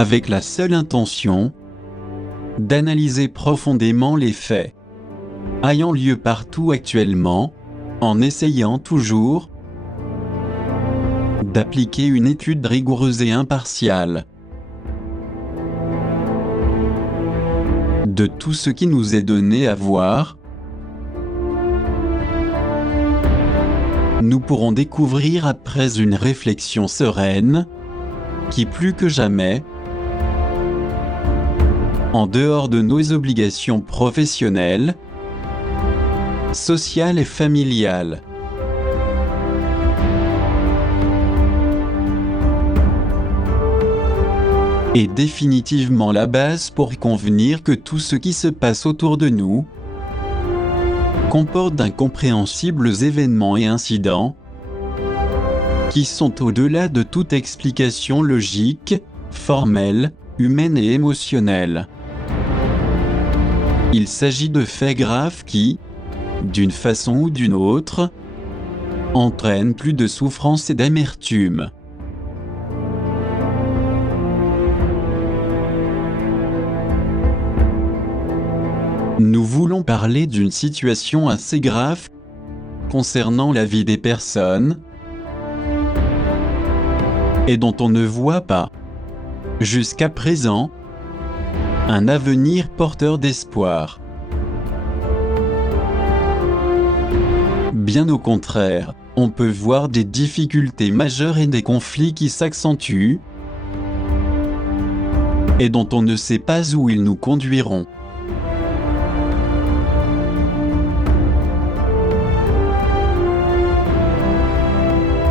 avec la seule intention d'analyser profondément les faits ayant lieu partout actuellement, en essayant toujours d'appliquer une étude rigoureuse et impartiale de tout ce qui nous est donné à voir. Nous pourrons découvrir après une réflexion sereine qui plus que jamais, en dehors de nos obligations professionnelles, sociales et familiales, est définitivement la base pour convenir que tout ce qui se passe autour de nous comporte d'incompréhensibles événements et incidents qui sont au-delà de toute explication logique, formelle, humaine et émotionnelle. Il s'agit de faits graves qui, d'une façon ou d'une autre, entraînent plus de souffrance et d'amertume. Nous voulons parler d'une situation assez grave concernant la vie des personnes et dont on ne voit pas, jusqu'à présent, un avenir porteur d'espoir. Bien au contraire, on peut voir des difficultés majeures et des conflits qui s'accentuent et dont on ne sait pas où ils nous conduiront.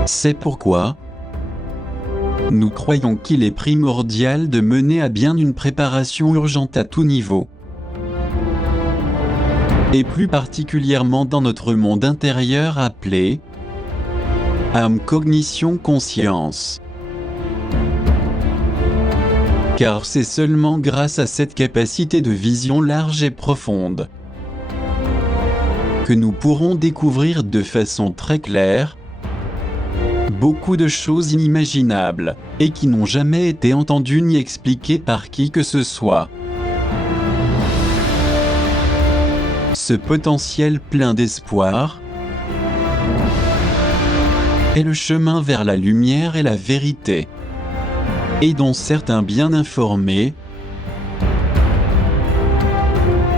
C'est pourquoi nous croyons qu'il est primordial de mener à bien une préparation urgente à tout niveau. Et plus particulièrement dans notre monde intérieur appelé âme, cognition, conscience. Car c'est seulement grâce à cette capacité de vision large et profonde que nous pourrons découvrir de façon très claire beaucoup de choses inimaginables et qui n'ont jamais été entendues ni expliquées par qui que ce soit. Ce potentiel plein d'espoir est le chemin vers la lumière et la vérité, et dont certains bien informés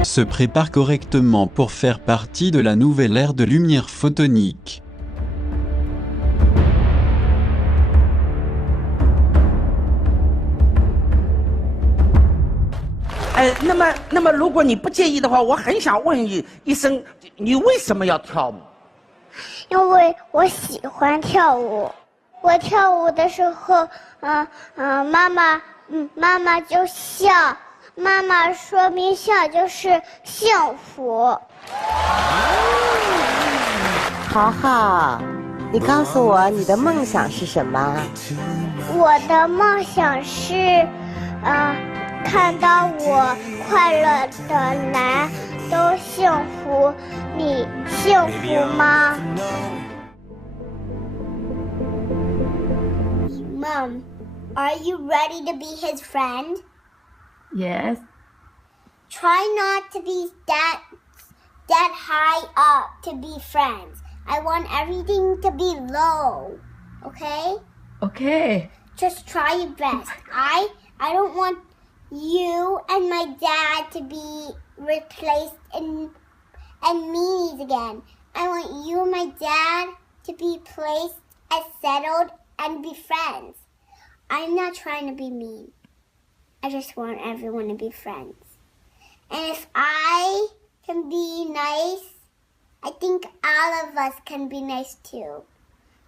se préparent correctement pour faire partie de la nouvelle ère de lumière photonique.如果你不介意的话，我很想问一声，你为什么要跳舞？因为我喜欢跳舞。我跳舞的时候，妈妈就笑，妈妈说明笑就是幸福。好好，你告诉我你的梦想是什么？我的梦想是，看到我快乐的来都幸福，你幸福吗？ Mom, are you ready to be his friend? Yes. Try not to be that high up to be friends. I want everything to be low. Okay? Okay. Just try your best. I don't want you and my dad to be replaced and meanies again. I want you and my dad to be placed as settled and be friends. I'm not trying to be mean. I just want everyone to be friends. And if I can be nice, I think all of us can be nice too.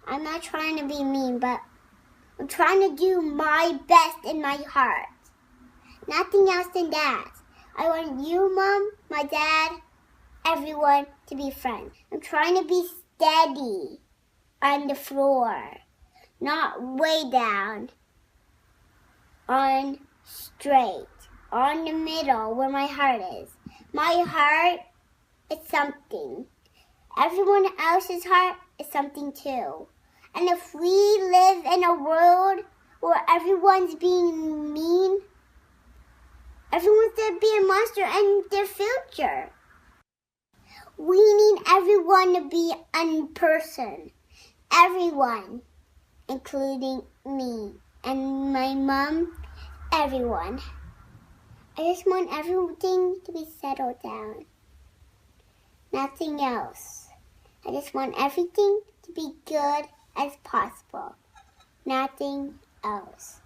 I'm not trying to be mean, but I'm trying to do my best in my heart. Nothing else than that. I want you, Mom, my dad, everyone to be friends. I'm trying to be steady on the floor, not way down, on straight, on the middle where my heart is. My heart is something. Everyone else's heart is something too. And if we live in a world where everyone's being mean. Everyone's gonna be a monster in their future. We need everyone to be a person. Everyone, including me and my mom, everyone. I just want everything to be settled down. Nothing else. I just want everything to be good as possible. Nothing else.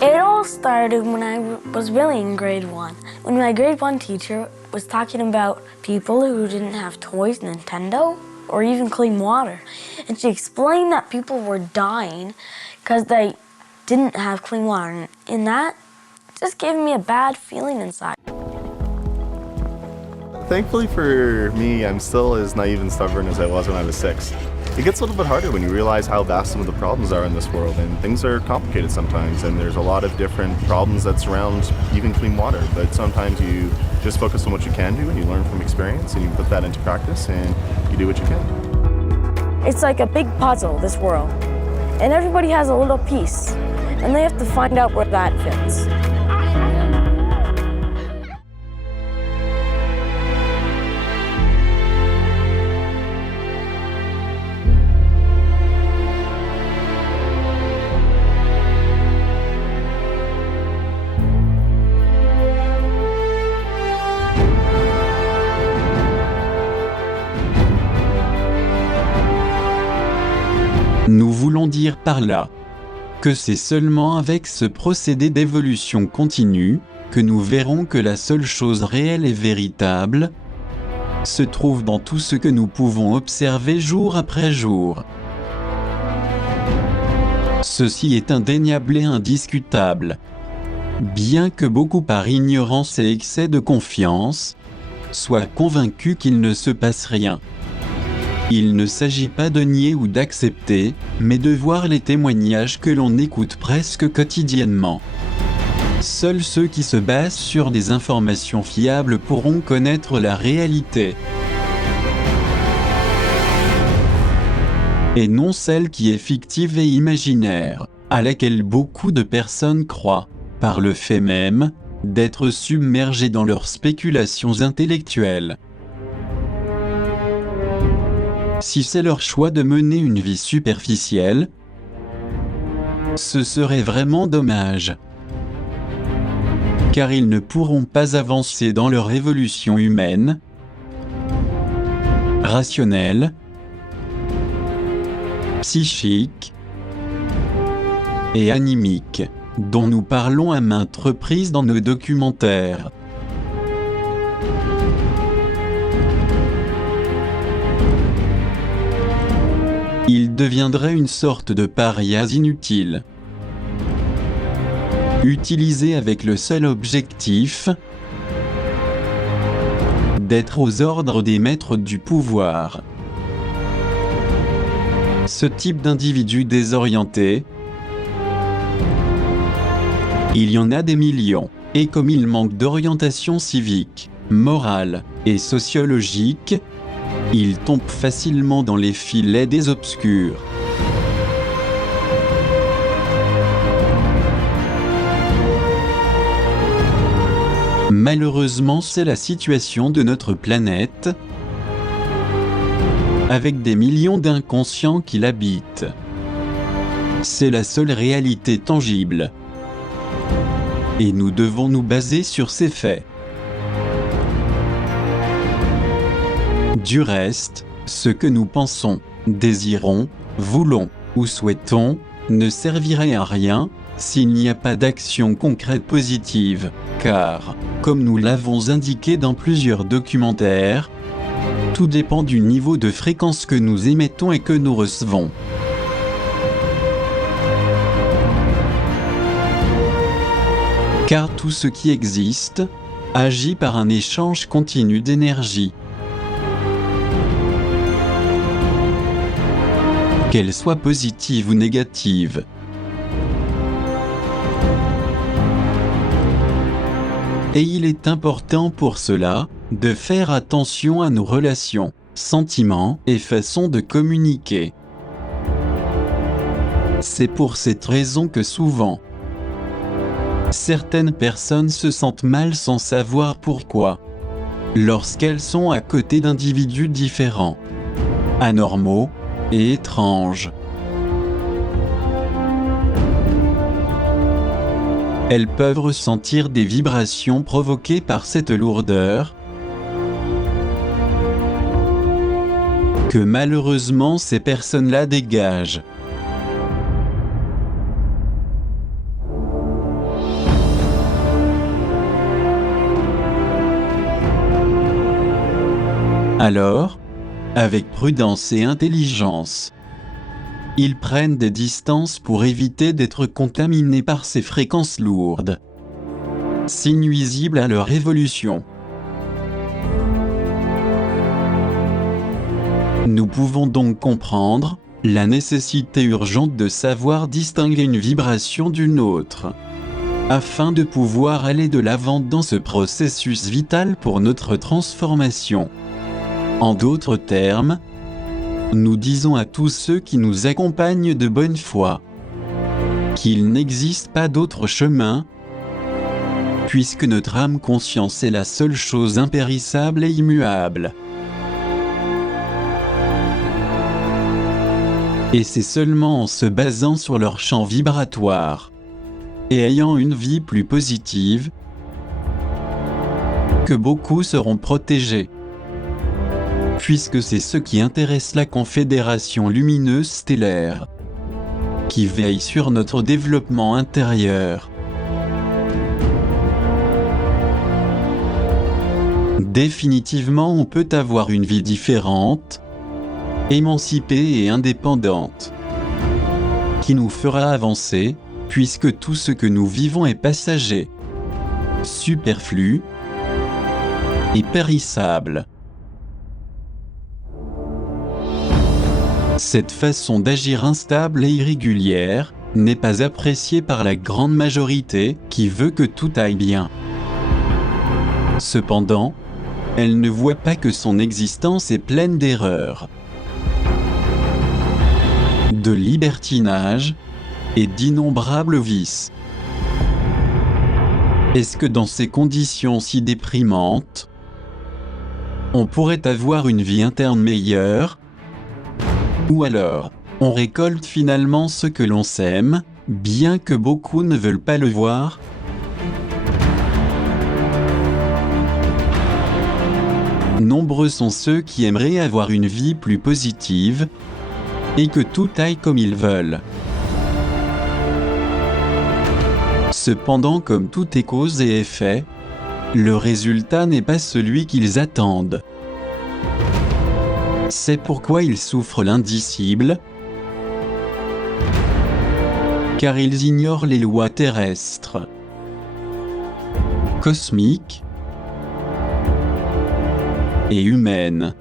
It all started when I was really in grade 1, when my grade 1 teacher was talking about people who didn't have toys, Nintendo, or even clean water. And she explained that people were dying because they didn't have clean water. And that just gave me a bad feeling inside. Thankfully for me, I'm still as naive and stubborn as I was when I was 6. It gets a little bit harder when you realize how vast some of the problems are in this world, and things are complicated sometimes, and there's a lot of different problems that surround even clean water, but sometimes you just focus on what you can do and you learn from experience and you put that into practice and you do what you can. It's like a big puzzle, this world, and everybody has a little piece, and they have to find out where that fits. Nous voulons dire par là que c'est seulement avec ce procédé d'évolution continue que nous verrons que la seule chose réelle et véritable se trouve dans tout ce que nous pouvons observer jour après jour. Ceci est indéniable et indiscutable. Bien que beaucoup par ignorance et excès de confiance soient convaincus qu'il ne se passe rien. Il ne s'agit pas de nier ou d'accepter, mais de voir les témoignages que l'on écoute presque quotidiennement. Seuls ceux qui se basent sur des informations fiables pourront connaître la réalité. Et non celle qui est fictive et imaginaire, à laquelle beaucoup de personnes croient, par le fait même d'être submergées dans leurs spéculations intellectuelles. Si c'est leur choix de mener une vie superficielle, ce serait vraiment dommage. Car ils ne pourront pas avancer dans leur évolution humaine, rationnelle, psychique et animique, dont nous parlons à maintes reprises dans nos documentaires. Ils deviendraient une sorte de parias inutiles, utilisés avec le seul objectif d'être aux ordres des maîtres du pouvoir. Ce type d'individu désorienté, il y en a des millions, et comme il manque d'orientation civique, morale et sociologique, il tombe facilement dans les filets des obscurs. Malheureusement, c'est la situation de notre planète, avec des millions d'inconscients qui l'habitent. C'est la seule réalité tangible. Et nous devons nous baser sur ces faits. Du reste, ce que nous pensons, désirons, voulons ou souhaitons ne servirait à rien s'il n'y a pas d'action concrète positive, car, comme nous l'avons indiqué dans plusieurs documentaires, tout dépend du niveau de fréquence que nous émettons et que nous recevons. Car tout ce qui existe agit par un échange continu d'énergie. Qu'elle soit positive ou négative. Et il est important pour cela de faire attention à nos relations, sentiments et façons de communiquer. C'est pour cette raison que souvent, certaines personnes se sentent mal sans savoir pourquoi, lorsqu'elles sont à côté d'individus différents, anormaux et étranges. Elles peuvent ressentir des vibrations provoquées par cette lourdeur, que malheureusement ces personnes-là dégagent. Alors, avec prudence et intelligence, ils prennent des distances pour éviter d'être contaminés par ces fréquences lourdes, si nuisibles à leur évolution. Nous pouvons donc comprendre la nécessité urgente de savoir distinguer une vibration d'une autre, afin de pouvoir aller de l'avant dans ce processus vital pour notre transformation. En d'autres termes, nous disons à tous ceux qui nous accompagnent de bonne foi qu'il n'existe pas d'autre chemin, puisque notre âme conscience est la seule chose impérissable et immuable. Et c'est seulement en se basant sur leur champ vibratoire et ayant une vie plus positive que beaucoup seront protégés, puisque c'est ce qui intéresse la Confédération lumineuse stellaire, qui veille sur notre développement intérieur. Définitivement, on peut avoir une vie différente, émancipée et indépendante, qui nous fera avancer, puisque tout ce que nous vivons est passager, superflu et périssable. Cette façon d'agir instable et irrégulière n'est pas appréciée par la grande majorité qui veut que tout aille bien. Cependant, elle ne voit pas que son existence est pleine d'erreurs, de libertinage et d'innombrables vices. Est-ce que dans ces conditions si déprimantes, on pourrait avoir une vie interne meilleure ? Ou alors, on récolte finalement ce que l'on sème, bien que beaucoup ne veulent pas le voir ? Nombreux sont ceux qui aimeraient avoir une vie plus positive et que tout aille comme ils veulent. Cependant, comme tout est cause et effet, le résultat n'est pas celui qu'ils attendent. C'est pourquoi ils souffrent l'indicible, car ils ignorent les lois terrestres, cosmiques et humaines.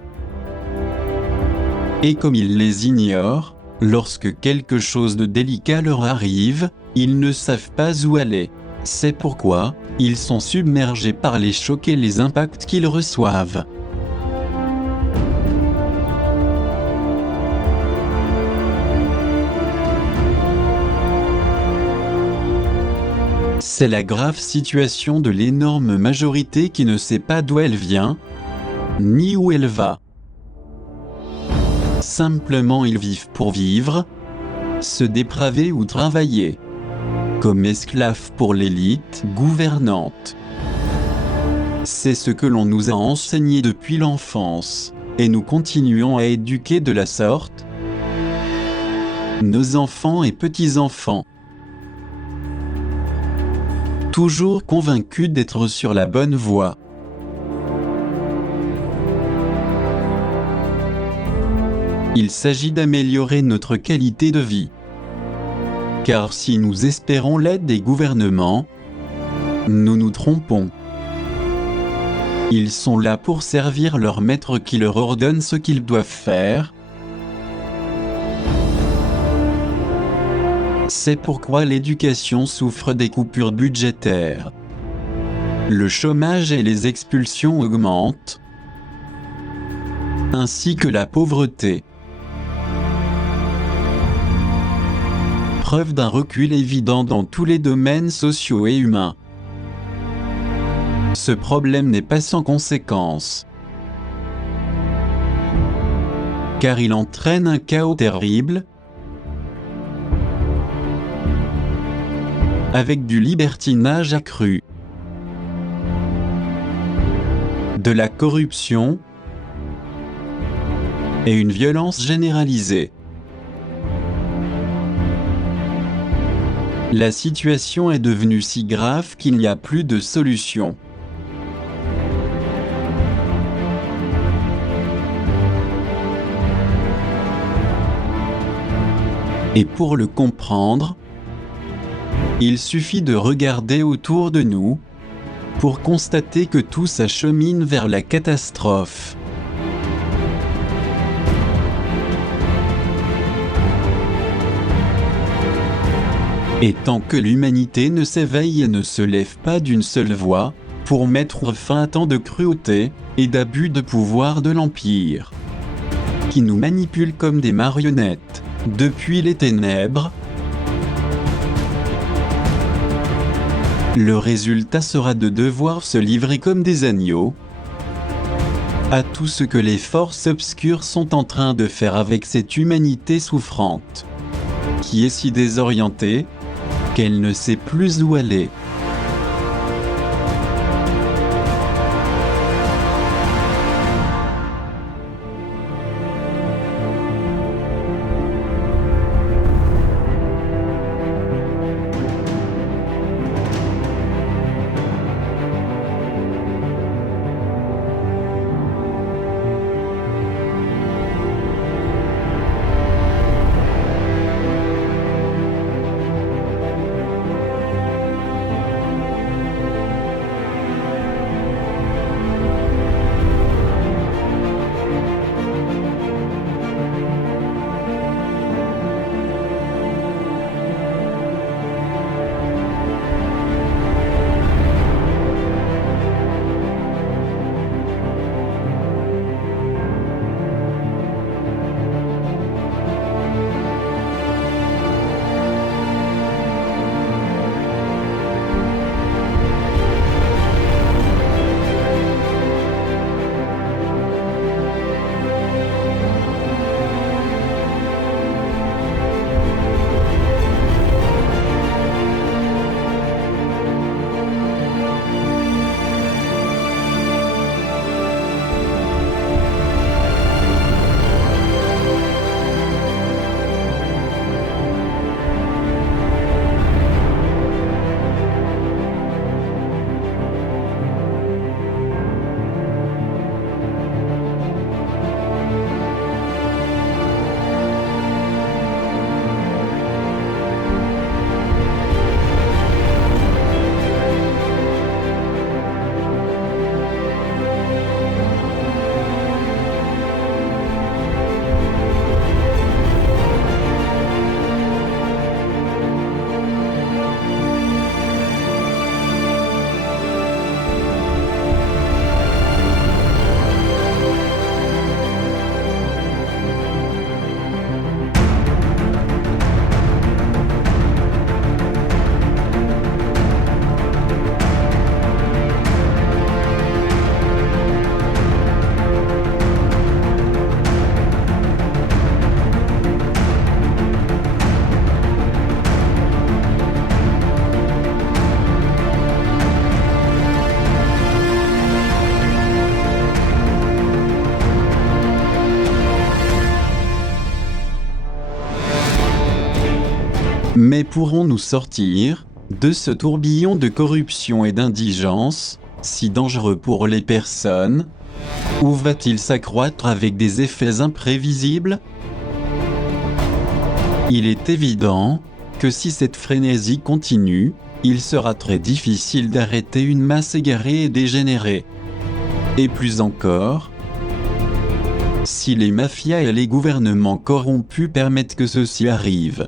Et comme ils les ignorent, lorsque quelque chose de délicat leur arrive, ils ne savent pas où aller. C'est pourquoi ils sont submergés par les chocs et les impacts qu'ils reçoivent. C'est la grave situation de l'énorme majorité qui ne sait pas d'où elle vient, ni où elle va. Simplement ils vivent pour vivre, se dépraver ou travailler, comme esclaves pour l'élite gouvernante. C'est ce que l'on nous a enseigné depuis l'enfance, et nous continuons à éduquer de la sorte nos enfants et petits-enfants. Toujours convaincus d'être sur la bonne voie. Il s'agit d'améliorer notre qualité de vie. Car si nous espérons l'aide des gouvernements, nous nous trompons. Ils sont là pour servir leur maître qui leur ordonne ce qu'ils doivent faire. C'est pourquoi l'éducation souffre des coupures budgétaires. Le chômage et les expulsions augmentent, ainsi que la pauvreté. preuve d'un recul évident dans tous les domaines sociaux et humains. Ce problème n'est pas sans conséquences, car il entraîne un chaos terrible, avec du libertinage accru, de la corruption et une violence généralisée. La situation est devenue si grave qu'il n'y a plus de solution. Et pour le comprendre, il suffit de regarder autour de nous pour constater que tout s'achemine vers la catastrophe. Et tant que l'humanité ne s'éveille et ne se lève pas d'une seule voix, pour mettre fin à tant de cruauté et d'abus de pouvoir de l'Empire, qui nous manipule comme des marionnettes, depuis les ténèbres, le résultat sera de devoir se livrer comme des agneaux à tout ce que les forces obscures sont en train de faire avec cette humanité souffrante, qui est si désorientée qu'elle ne sait plus où aller. Mais pourrons-nous sortir de ce tourbillon de corruption et d'indigence, si dangereux pour les personnes, ou va-t-il s'accroître avec des effets imprévisibles? Il est évident que si cette frénésie continue, il sera très difficile d'arrêter une masse égarée et dégénérée. Et plus encore, si les mafias et les gouvernements corrompus permettent que ceci arrive.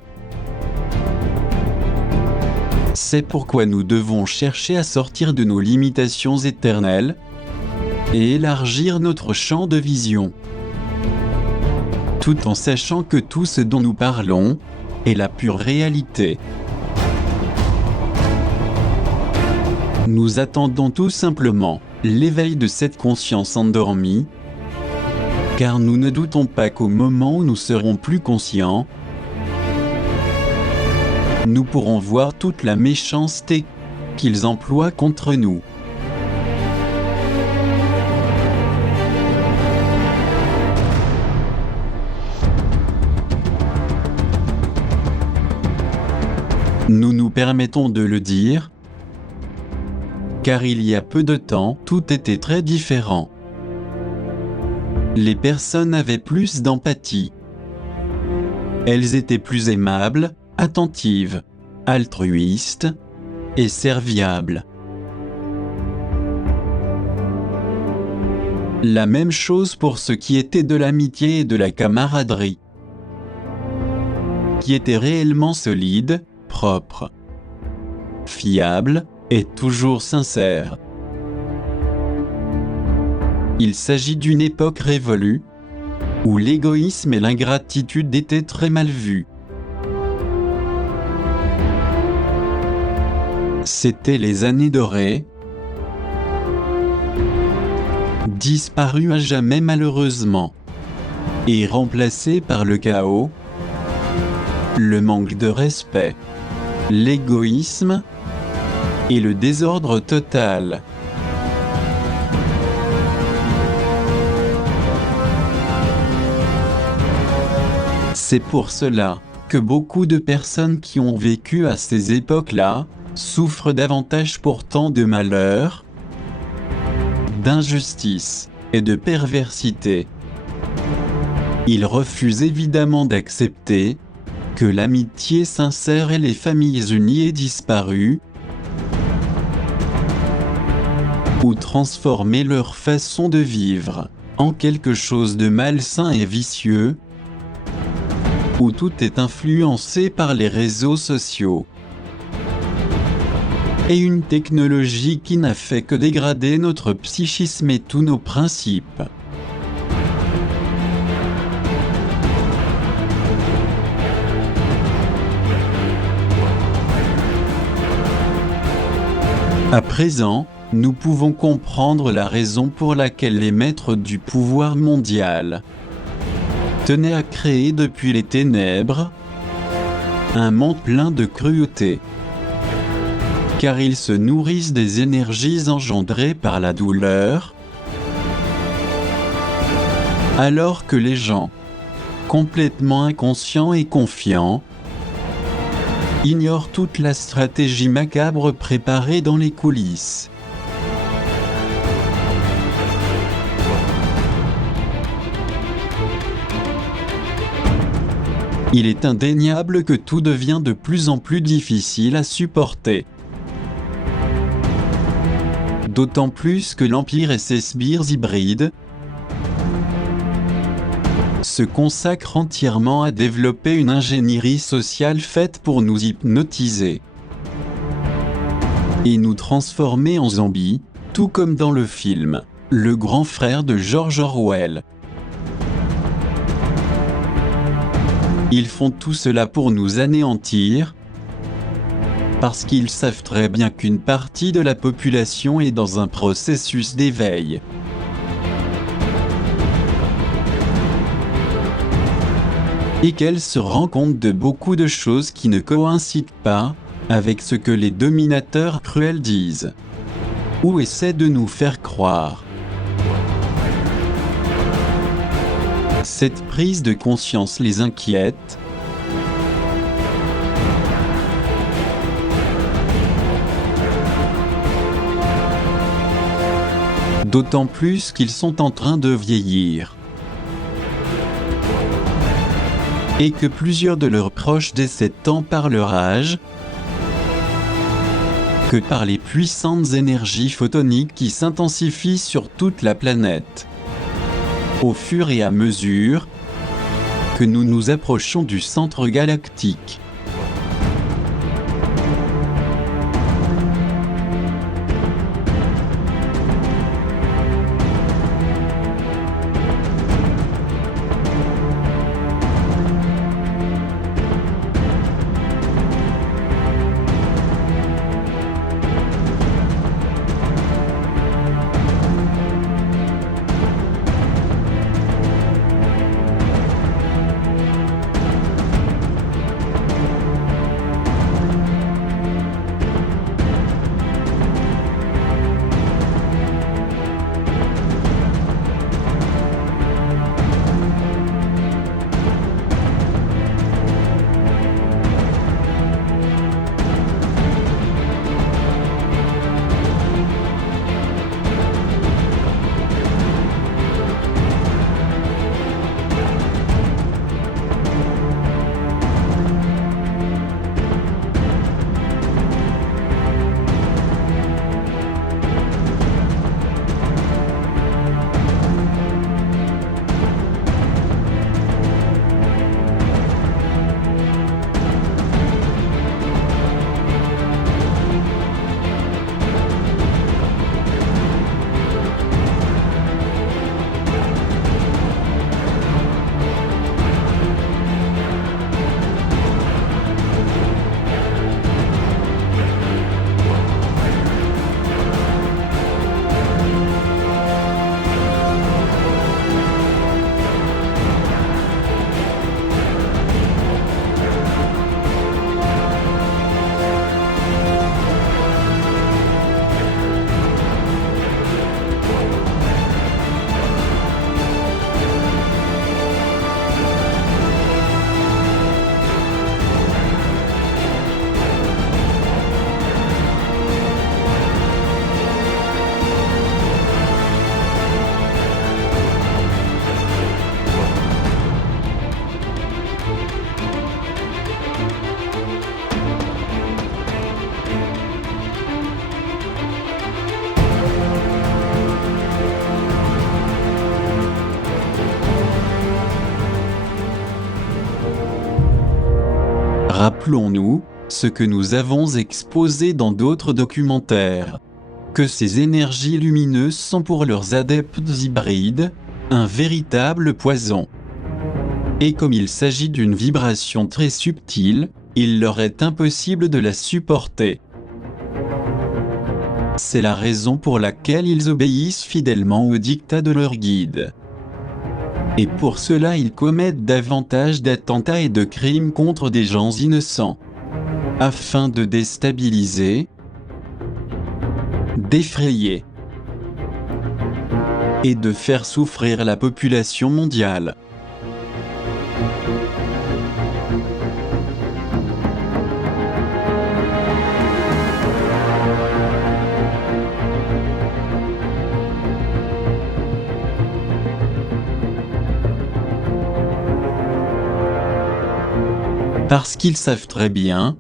C'est pourquoi nous devons chercher à sortir de nos limitations éternelles et élargir notre champ de vision, tout en sachant que tout ce dont nous parlons est la pure réalité. Nous attendons tout simplement l'éveil de cette conscience endormie, car nous ne doutons pas qu'au moment où nous serons plus conscients, nous pourrons voir toute la méchanceté qu'ils emploient contre nous. Nous nous permettons de le dire, car il y a peu de temps, tout était très différent. Les personnes avaient plus d'empathie. Elles étaient plus aimables, attentives, altruistes et serviables. La même chose pour ce qui était de l'amitié et de la camaraderie, qui étaient réellement solides, propres, fiables et toujours sincères. Il s'agit d'une époque révolue, où l'égoïsme et l'ingratitude étaient très mal vus. C'étaient les années dorées, disparues à jamais malheureusement, et remplacées par le chaos, le manque de respect, l'égoïsme et le désordre total. C'est pour cela que beaucoup de personnes qui ont vécu à ces époques-là souffrent davantage pourtant de malheur, d'injustice et de perversité. Ils refusent évidemment d'accepter que l'amitié sincère et les familles unies aient disparu, ou transformer leur façon de vivre en quelque chose de malsain et vicieux, où tout est influencé par les réseaux sociaux et une technologie qui n'a fait que dégrader notre psychisme et tous nos principes. À présent, nous pouvons comprendre la raison pour laquelle les maîtres du pouvoir mondial tenaient à créer depuis les ténèbres un monde plein de cruauté, car ils se nourrissent des énergies engendrées par la douleur, alors que les gens, complètement inconscients et confiants, ignorent toute la stratégie macabre préparée dans les coulisses. Il est indéniable que tout devient de plus en plus difficile à supporter. D'autant plus que l'Empire et ses sbires hybrides se consacrent entièrement à développer une ingénierie sociale faite pour nous hypnotiser et nous transformer en zombies, tout comme dans le film « Le grand frère » de George Orwell. Ils font tout cela pour nous anéantir, parce qu'ils savent très bien qu'une partie de la population est dans un processus d'éveil. Et qu'elle se rend compte de beaucoup de choses qui ne coïncident pas avec ce que les dominateurs cruels disent, ou essaient de nous faire croire. Cette prise de conscience les inquiète, d'autant plus qu'ils sont en train de vieillir, et que plusieurs de leurs proches décèdent tant par leur âge que par les puissantes énergies photoniques qui s'intensifient sur toute la planète, au fur et à mesure que nous nous approchons du centre galactique. Rappelons-nous ce que nous avons exposé dans d'autres documentaires, que ces énergies lumineuses sont pour leurs adeptes hybrides un véritable poison. Et comme il s'agit d'une vibration très subtile, il leur est impossible de la supporter. C'est la raison pour laquelle ils obéissent fidèlement aux dictats de leur guide. Et pour cela ils commettent davantage d'attentats et de crimes contre des gens innocents, afin de déstabiliser, d'effrayer et de faire souffrir la population mondiale. Parce qu'ils savent très bien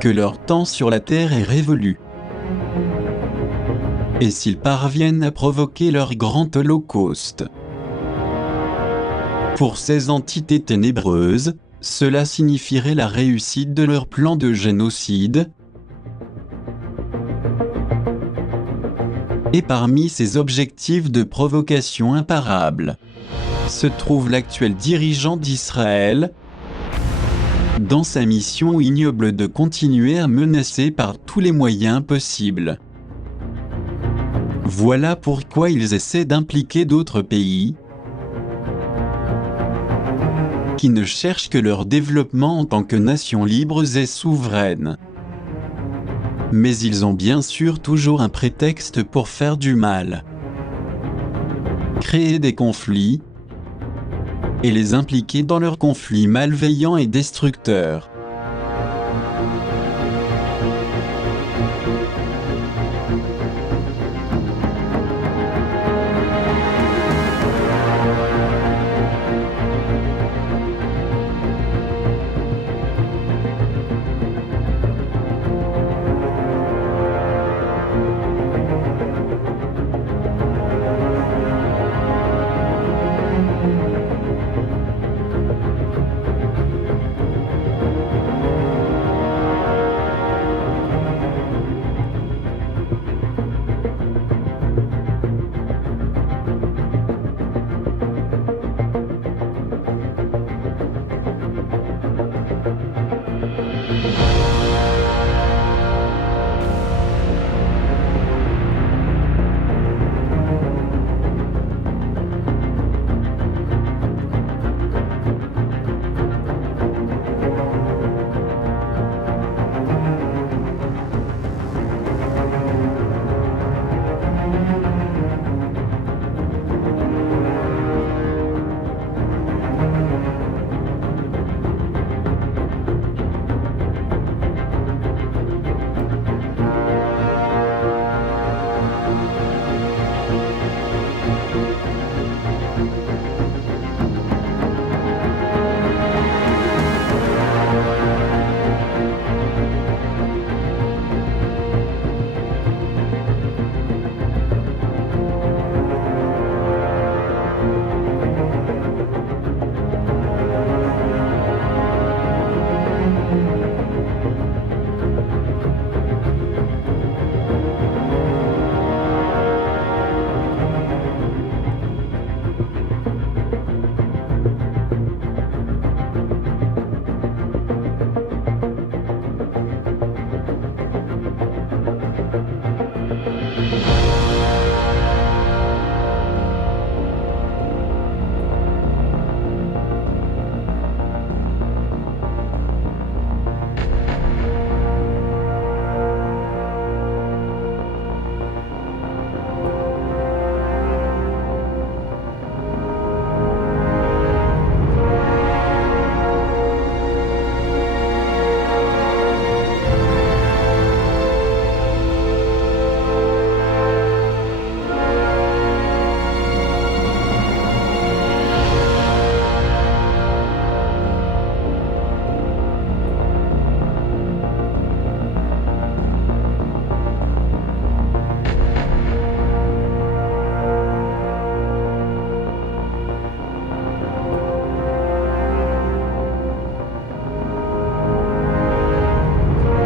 que leur temps sur la Terre est révolu. Et s'ils parviennent à provoquer leur grand holocauste, pour ces entités ténébreuses, cela signifierait la réussite de leur plan de génocide. Et parmi ces objectifs de provocation imparables, se trouve l'actuel dirigeant d'Israël, dans sa mission ignoble de continuer à menacer par tous les moyens possibles. Voilà pourquoi ils essaient d'impliquer d'autres pays qui ne cherchent que leur développement en tant que nations libres et souveraines. Mais ils ont bien sûr toujours un prétexte pour faire du mal, créer des conflits, et les impliquer dans leurs conflits malveillants et destructeurs.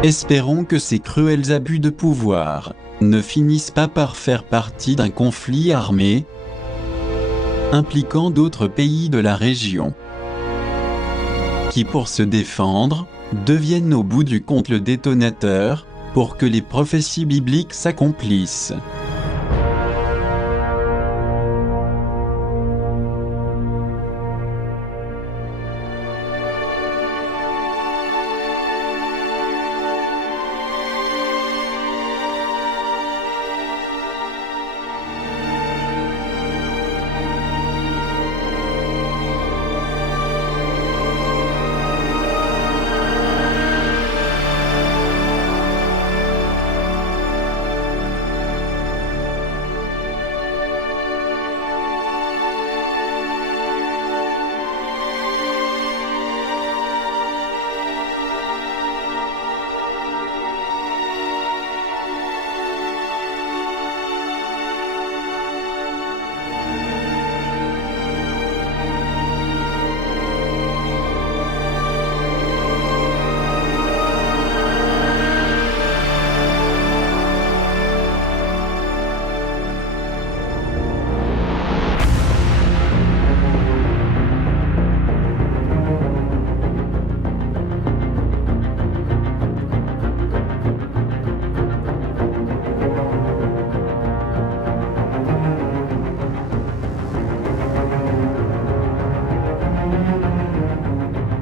Espérons que ces cruels abus de pouvoir ne finissent pas par faire partie d'un conflit armé impliquant d'autres pays de la région, qui pour se défendre, deviennent au bout du compte le détonateur, pour que les prophéties bibliques s'accomplissent.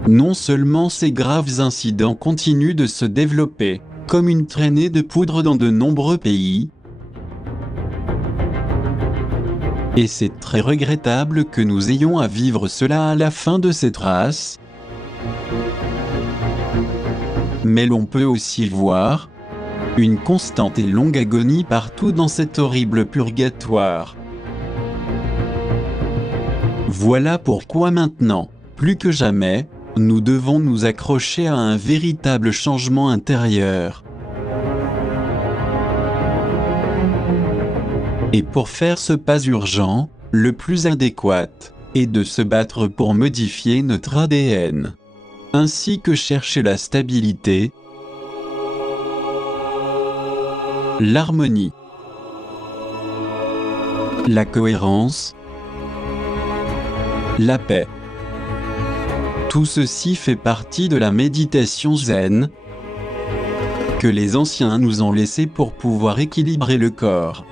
Non seulement ces graves incidents continuent de se développer, comme une traînée de poudre dans de nombreux pays, et c'est très regrettable que nous ayons à vivre cela à la fin de cette race, mais l'on peut aussi voir une constante et longue agonie partout dans cet horrible purgatoire. Voilà pourquoi maintenant, plus que jamais, nous devons nous accrocher à un véritable changement intérieur. Et pour faire ce pas urgent, le plus adéquat est de se battre pour modifier notre ADN, ainsi que chercher la stabilité, l'harmonie, la cohérence, la paix. Tout ceci fait partie de la méditation zen que les anciens nous ont laissée pour pouvoir équilibrer le corps,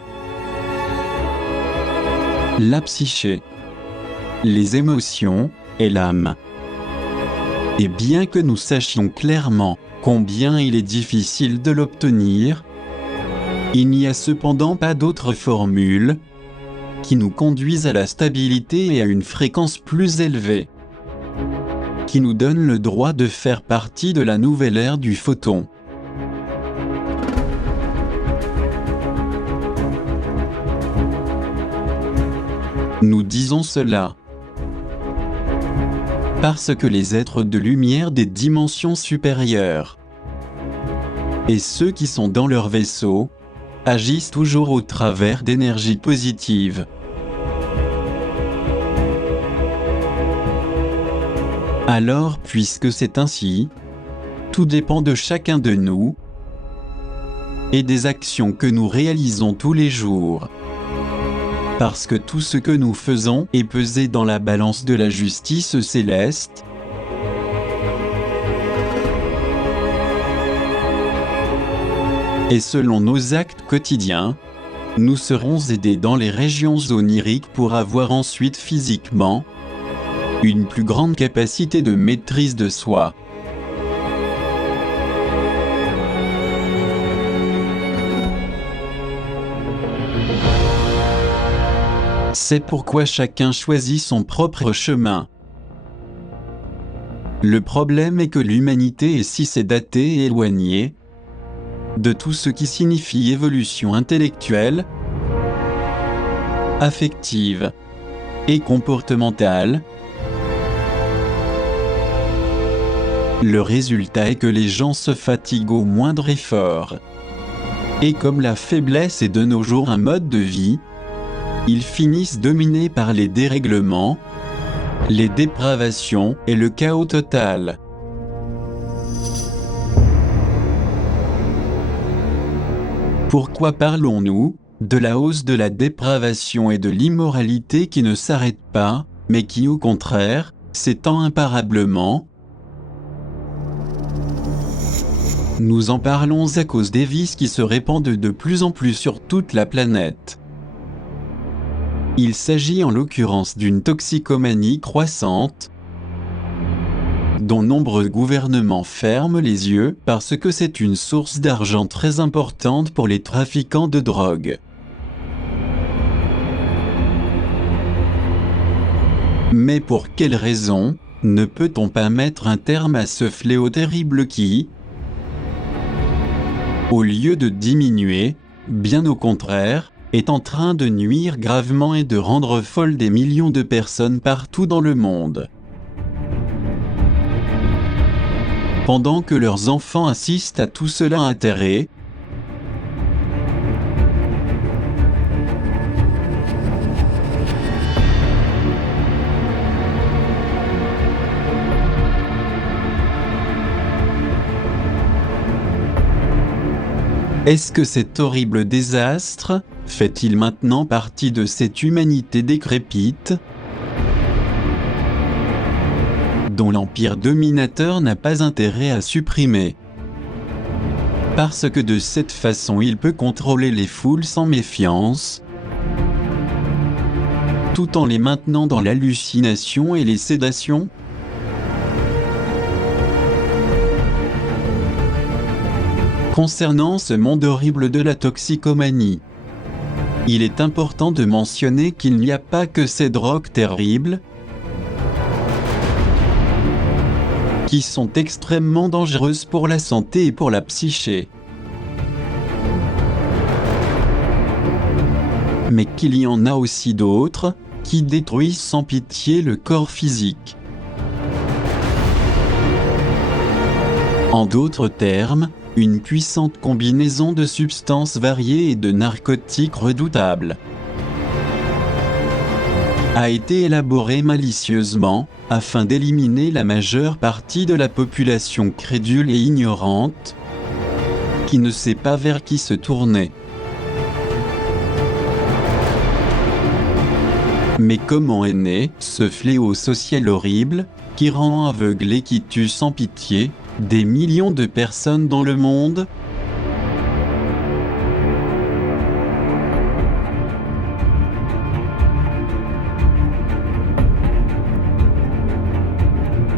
la psyché, les émotions et l'âme. Et bien que nous sachions clairement combien il est difficile de l'obtenir, il n'y a cependant pas d'autre formule qui nous conduise à la stabilité et à une fréquence plus élevée, qui nous donne le droit de faire partie de la nouvelle ère du photon. Nous disons cela parce que les êtres de lumière des dimensions supérieures et ceux qui sont dans leur vaisseau agissent toujours au travers d'énergies positives. Alors, puisque c'est ainsi, tout dépend de chacun de nous et des actions que nous réalisons tous les jours. Parce que tout ce que nous faisons est pesé dans la balance de la justice céleste. Et selon nos actes quotidiens, nous serons aidés dans les régions oniriques pour avoir ensuite physiquement une plus grande capacité de maîtrise de soi. C'est pourquoi chacun choisit son propre chemin. Le problème est que l'humanité est si sédatée et éloignée de tout ce qui signifie évolution intellectuelle, affective et comportementale. Le résultat est que les gens se fatiguent au moindre effort. Et comme la faiblesse est de nos jours un mode de vie, ils finissent dominés par les dérèglements, les dépravations et le chaos total. Pourquoi parlons-nous de la hausse de la dépravation et de l'immoralité qui ne s'arrête pas, mais qui au contraire, s'étend imparablement? Nous en parlons à cause des vices qui se répandent de plus en plus sur toute la planète. Il s'agit en l'occurrence d'une toxicomanie croissante, dont nombreux gouvernements ferment les yeux parce que c'est une source d'argent très importante pour les trafiquants de drogue. Mais pour quelle raison ne peut-on pas mettre un terme à ce fléau terrible qui, au lieu de diminuer, bien au contraire, est en train de nuire gravement et de rendre folles des millions de personnes partout dans le monde? Pendant que leurs enfants assistent à tout cela atterrés, est-ce que cet horrible désastre fait-il maintenant partie de cette humanité décrépite, dont l'empire dominateur n'a pas intérêt à supprimer? Parce que de cette façon il peut contrôler les foules sans méfiance, tout en les maintenant dans l'hallucination et les sédations? Concernant ce monde horrible de la toxicomanie, il est important de mentionner qu'il n'y a pas que ces drogues terribles qui sont extrêmement dangereuses pour la santé et pour la psyché, mais qu'il y en a aussi d'autres qui détruisent sans pitié le corps physique. En d'autres termes, une puissante combinaison de substances variées et de narcotiques redoutables a été élaborée malicieusement afin d'éliminer la majeure partie de la population crédule et ignorante qui ne sait pas vers qui se tourner. Mais comment est né ce fléau social horrible qui rend aveugle et qui tue sans pitié des millions de personnes dans le monde?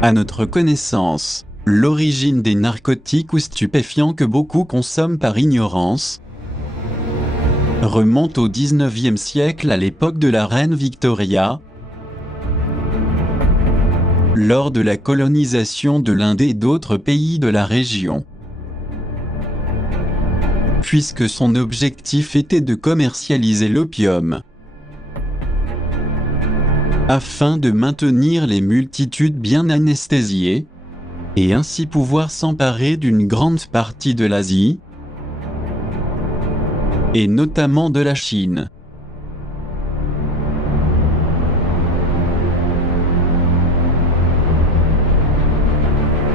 À notre connaissance, l'origine des narcotiques ou stupéfiants que beaucoup consomment par ignorance remonte au XIXe siècle à l'époque de la reine Victoria, lors de la colonisation de l'Inde et d'autres pays de la région. Puisque son objectif était de commercialiser l'opium, afin de maintenir les multitudes bien anesthésiées, et ainsi pouvoir s'emparer d'une grande partie de l'Asie, et notamment de la Chine.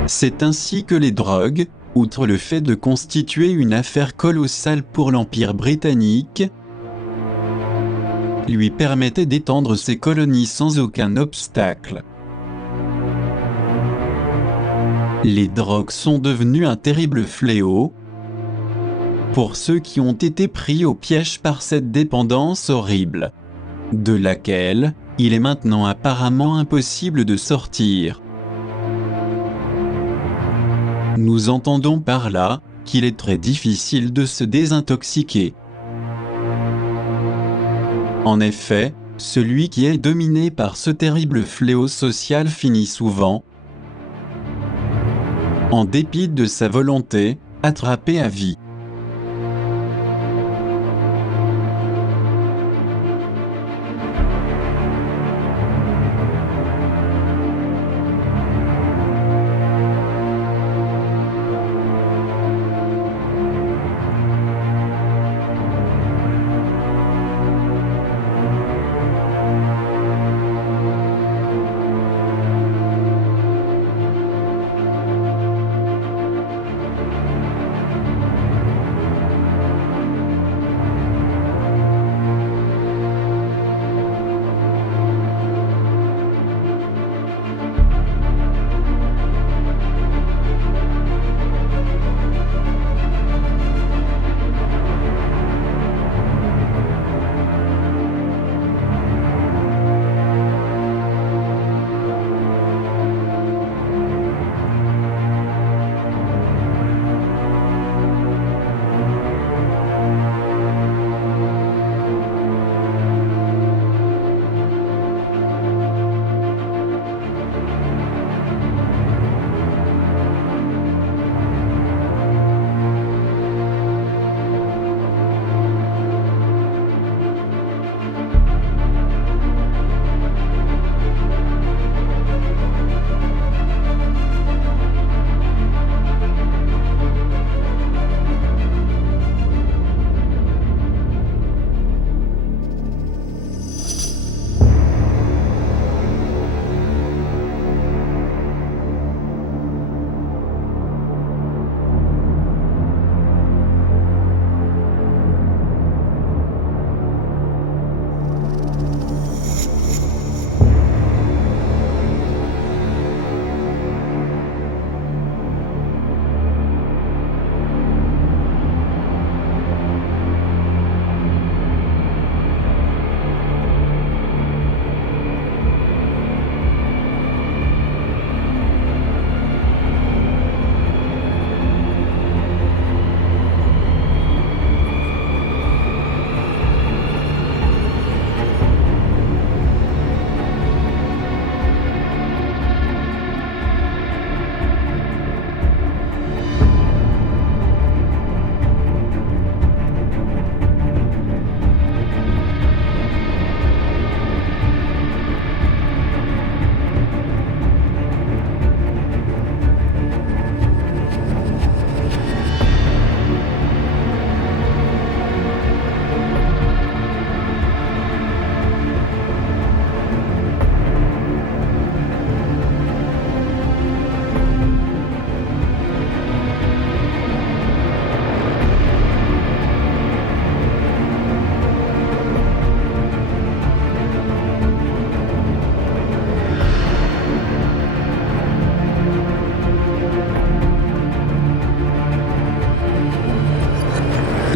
C'est ainsi que les drogues, outre le fait de constituer une affaire colossale pour l'Empire britannique, lui permettaient d'étendre ses colonies sans aucun obstacle. Les drogues sont devenues un terrible fléau pour ceux qui ont été pris au piège par cette dépendance horrible, de laquelle il est maintenant apparemment impossible de sortir. Nous entendons par là qu'il est très difficile de se désintoxiquer. En effet, celui qui est dominé par ce terrible fléau social finit souvent, en dépit de sa volonté, attrapé à vie.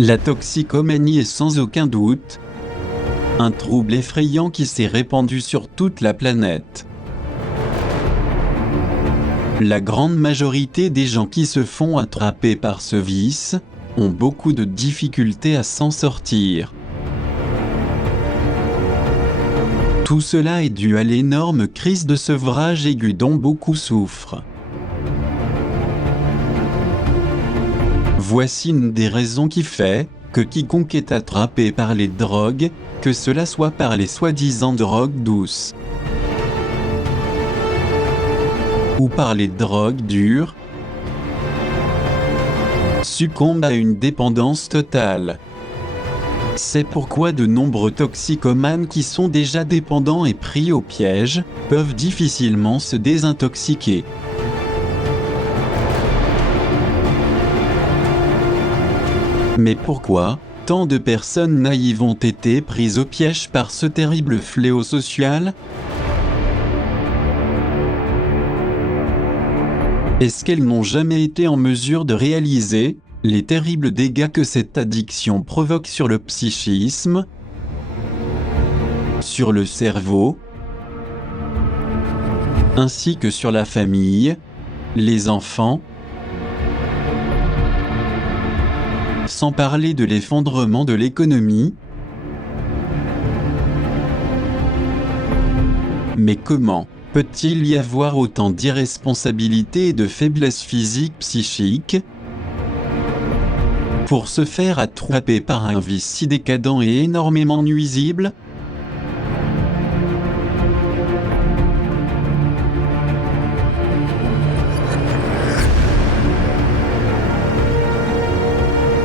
La toxicomanie est sans aucun doute un trouble effrayant qui s'est répandu sur toute la planète. La grande majorité des gens qui se font attraper par ce vice ont beaucoup de difficultés à s'en sortir. Tout cela est dû à l'énorme crise de sevrage aigu dont beaucoup souffrent. Voici une des raisons qui fait que quiconque est attrapé par les drogues, que cela soit par les soi-disant drogues douces ou par les drogues dures, succombe à une dépendance totale. C'est pourquoi de nombreux toxicomanes qui sont déjà dépendants et pris au piège peuvent difficilement se désintoxiquer. Mais pourquoi tant de personnes naïves ont été prises au piège par ce terrible fléau social ? Est-ce qu'elles n'ont jamais été en mesure de réaliser les terribles dégâts que cette addiction provoque sur le psychisme, sur le cerveau, ainsi que sur la famille, les enfants, sans parler de l'effondrement de l'économie? Mais comment peut-il y avoir autant d'irresponsabilité et de faiblesse physique psychique pour se faire attraper par un vice si décadent et énormément nuisible?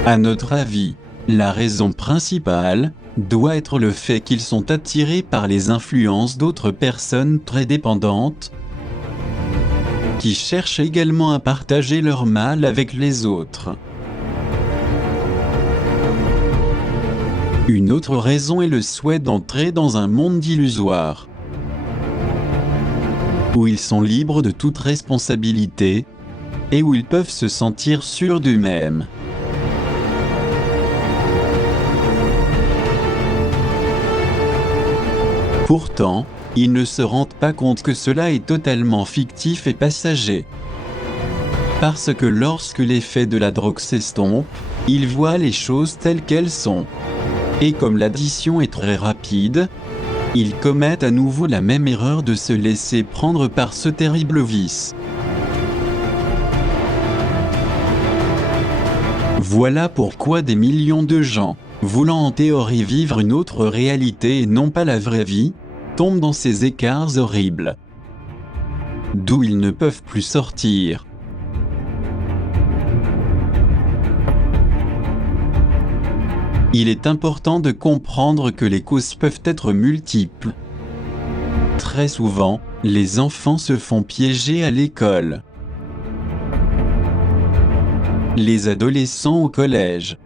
À notre avis, la raison principale doit être le fait qu'ils sont attirés par les influences d'autres personnes très dépendantes, qui cherchent également à partager leur mal avec les autres. Une autre raison est le souhait d'entrer dans un monde illusoire, où ils sont libres de toute responsabilité, et où ils peuvent se sentir sûrs d'eux-mêmes. Pourtant, ils ne se rendent pas compte que cela est totalement fictif et passager. Parce que lorsque l'effet de la drogue s'estompe, ils voient les choses telles qu'elles sont. Et comme l'addiction est très rapide, ils commettent à nouveau la même erreur de se laisser prendre par ce terrible vice. Voilà pourquoi des millions de gens, voulant en théorie vivre une autre réalité et non pas la vraie vie, tombent dans ces écarts horribles, d'où ils ne peuvent plus sortir. Il est important de comprendre que les causes peuvent être multiples. Très souvent, les enfants se font piéger à l'école, les adolescents au collège,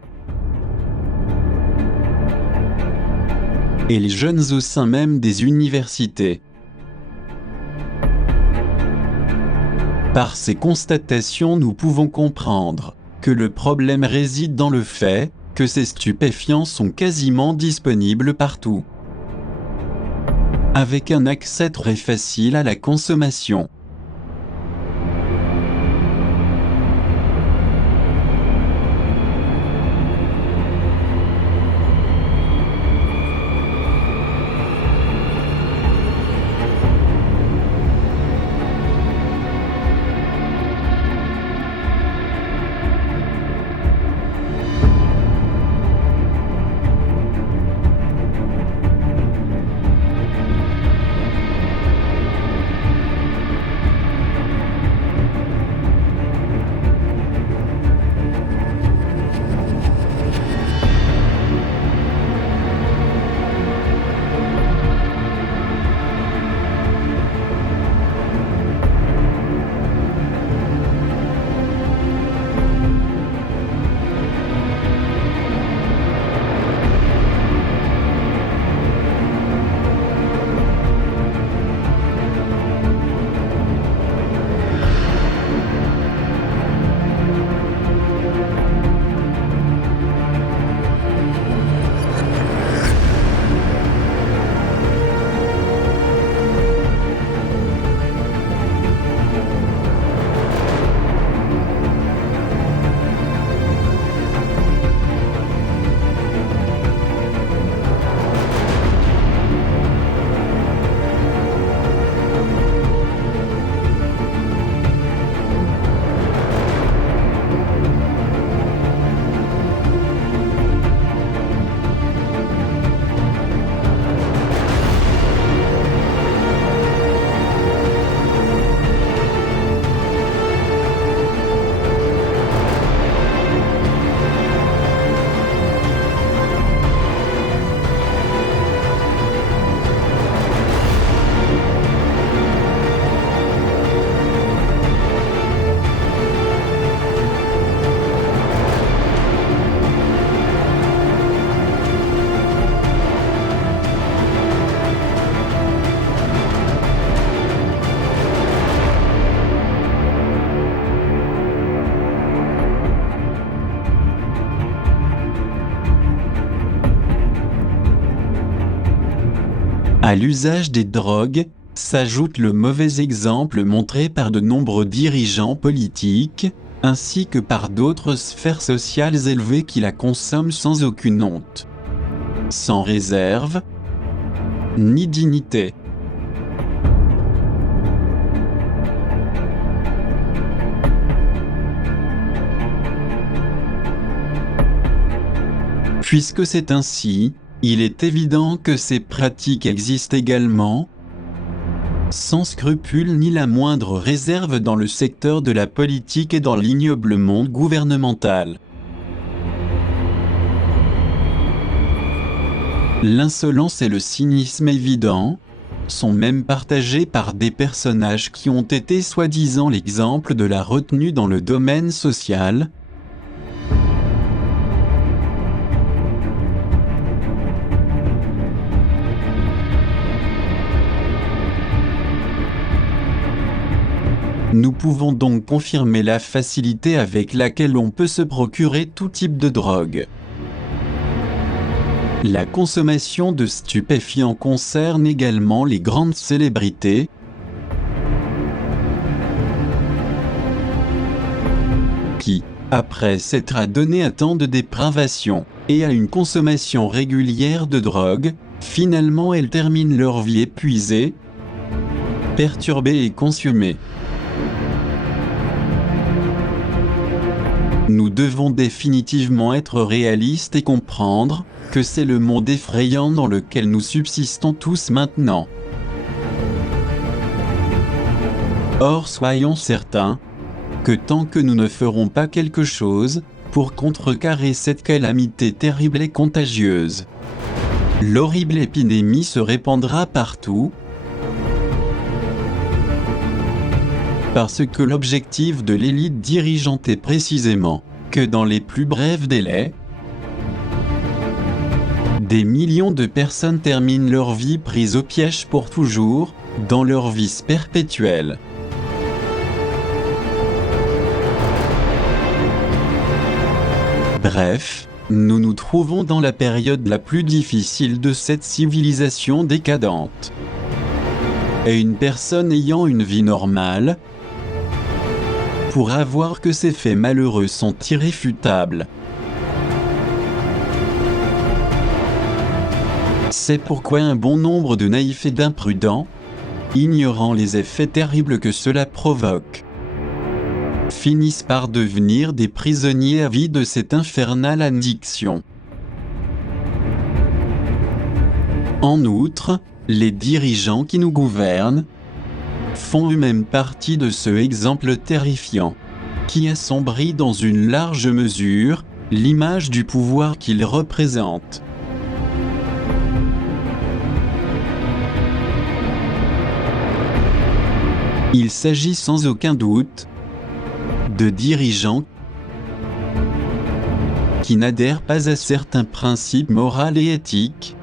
et les jeunes au sein même des universités. Par ces constatations, nous pouvons comprendre que le problème réside dans le fait que ces stupéfiants sont quasiment disponibles partout, avec un accès très facile à la consommation. À l'usage des drogues, s'ajoute le mauvais exemple montré par de nombreux dirigeants politiques, ainsi que par d'autres sphères sociales élevées qui la consomment sans aucune honte, sans réserve, ni dignité. Puisque c'est ainsi, il est évident que ces pratiques existent également, sans scrupule ni la moindre réserve dans le secteur de la politique et dans l'ignoble monde gouvernemental. L'insolence et le cynisme évident sont même partagés par des personnages qui ont été soi-disant l'exemple de la retenue dans le domaine social, Nous pouvons donc confirmer la facilité avec laquelle on peut se procurer tout type de drogue. La consommation de stupéfiants concerne également les grandes célébrités, qui, après s'être adonnées à tant de dépravation et à une consommation régulière de drogue, finalement elles terminent leur vie épuisées, perturbées et consumées. Nous devons définitivement être réalistes et comprendre que c'est le monde effrayant dans lequel nous subsistons tous maintenant. Or, soyons certains que tant que nous ne ferons pas quelque chose pour contrecarrer cette calamité terrible et contagieuse, l'horrible épidémie se répandra partout, parce que l'objectif de l'élite dirigeante est précisément que dans les plus brefs délais, des millions de personnes terminent leur vie prises au piège pour toujours, dans leur vice perpétuel. Bref, nous nous trouvons dans la période la plus difficile de cette civilisation décadente. Et une personne ayant une vie normale pourra voir que ces faits malheureux sont irréfutables. C'est pourquoi un bon nombre de naïfs et d'imprudents, ignorant les effets terribles que cela provoque, finissent par devenir des prisonniers à vie de cette infernale addiction. En outre, les dirigeants qui nous gouvernent font eux-mêmes partie de ce exemple terrifiant, qui assombrit dans une large mesure l'image du pouvoir qu'ils représentent. Il s'agit sans aucun doute de dirigeants qui n'adhèrent pas à certains principes moraux et éthiques,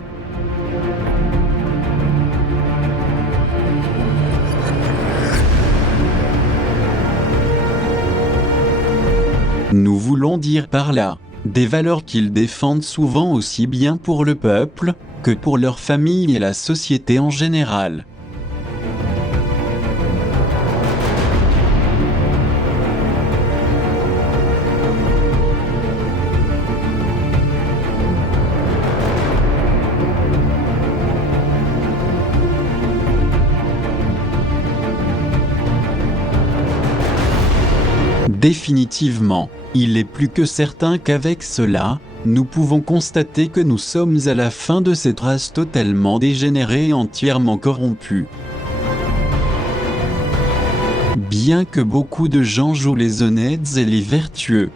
nous voulons dire par là des valeurs qu'ils défendent souvent aussi bien pour le peuple que pour leur famille et la société en général. Définitivement, il est plus que certain qu'avec cela, nous pouvons constater que nous sommes à la fin de cette race totalement dégénérée et entièrement corrompue. Bien que beaucoup de gens jouent les honnêtes et les vertueux,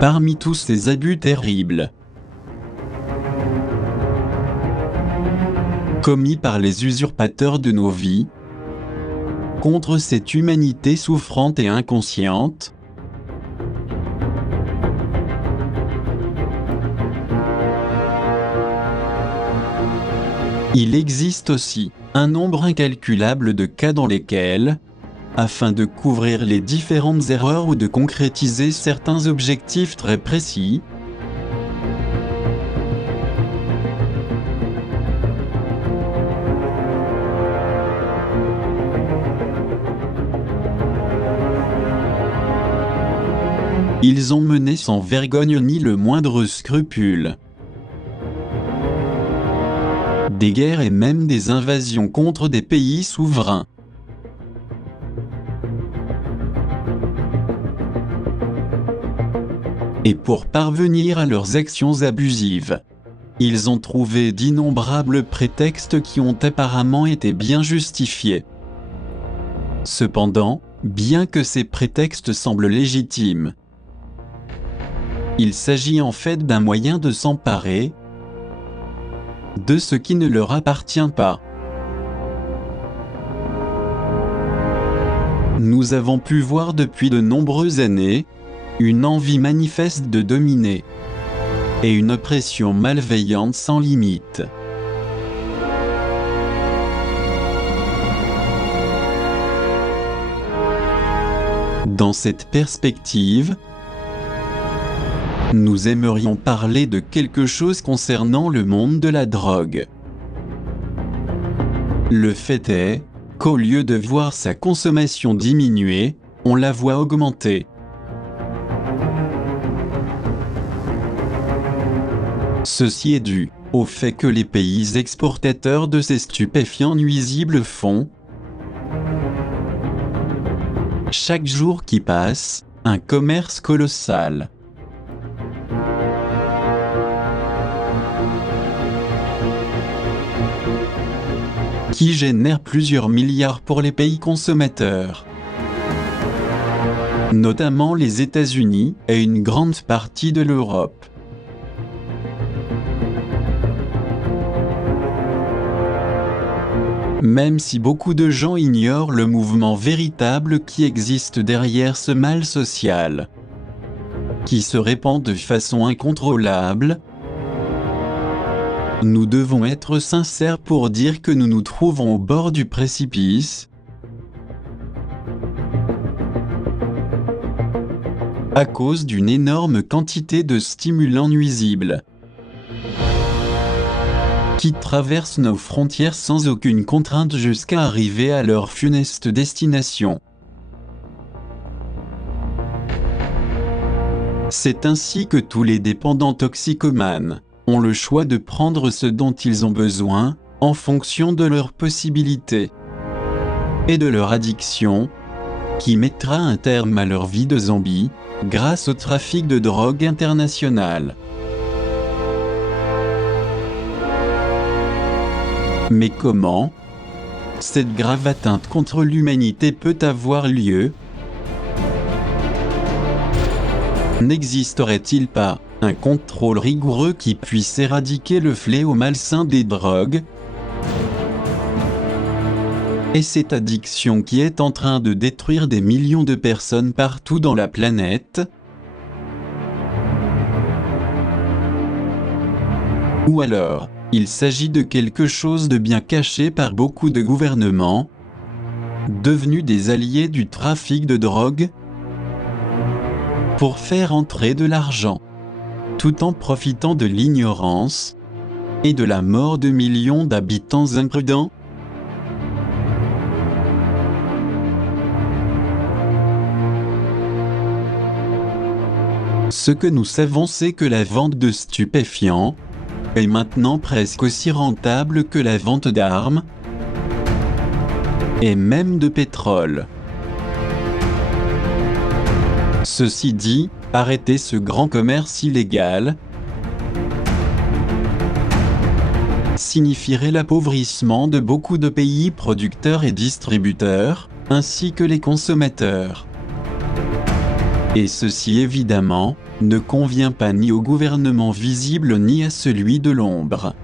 Parmi tous ces abus terribles commis par les usurpateurs de nos vies, contre cette humanité souffrante et inconsciente, il existe aussi un nombre incalculable de cas dans lesquels, afin de couvrir les différentes erreurs ou de concrétiser certains objectifs très précis, ils ont mené sans vergogne ni le moindre scrupule des guerres et même des invasions contre des pays souverains. Et pour parvenir à leurs actions abusives, ils ont trouvé d'innombrables prétextes qui ont apparemment été bien justifiés. Cependant, bien que ces prétextes semblent légitimes, il s'agit en fait d'un moyen de s'emparer de ce qui ne leur appartient pas. Nous avons pu voir depuis de nombreuses années une envie manifeste de dominer et une oppression malveillante sans limite. Dans cette perspective, nous aimerions parler de quelque chose concernant le monde de la drogue. Le fait est qu'au lieu de voir sa consommation diminuer, on la voit augmenter. Ceci est dû au fait que les pays exportateurs de ces stupéfiants nuisibles font, chaque jour qui passe, un commerce colossal. Qui génère plusieurs milliards pour les pays consommateurs, notamment les États-Unis et une grande partie de l'Europe. Même si beaucoup de gens ignorent le mouvement véritable qui existe derrière ce mal social, qui se répand de façon incontrôlable, nous devons être sincères pour dire que nous nous trouvons au bord du précipice, à cause d'une énorme quantité de stimulants nuisibles qui traversent nos frontières sans aucune contrainte jusqu'à arriver à leur funeste destination. C'est ainsi que tous les dépendants toxicomanes ont le choix de prendre ce dont ils ont besoin en fonction de leurs possibilités et de leur addiction, qui mettra un terme à leur vie de zombie grâce au trafic de drogue international. Mais comment cette grave atteinte contre l'humanité peut avoir lieu? N'existerait-il pas un contrôle rigoureux qui puisse éradiquer le fléau malsain des drogues et cette addiction qui est en train de détruire des millions de personnes partout dans la planète? Ou alors, il s'agit de quelque chose de bien caché par beaucoup de gouvernements, devenus des alliés du trafic de drogue, pour faire entrer de l'argent, tout en profitant de l'ignorance et de la mort de millions d'habitants imprudents? Ce que nous savons, c'est que la vente de stupéfiants est maintenant presque aussi rentable que la vente d'armes et même de pétrole. Ceci dit, arrêter ce grand commerce illégal signifierait l'appauvrissement de beaucoup de pays producteurs et distributeurs, ainsi que les consommateurs. Et ceci évidemment ne convient pas ni au gouvernement visible ni à celui de l'ombre.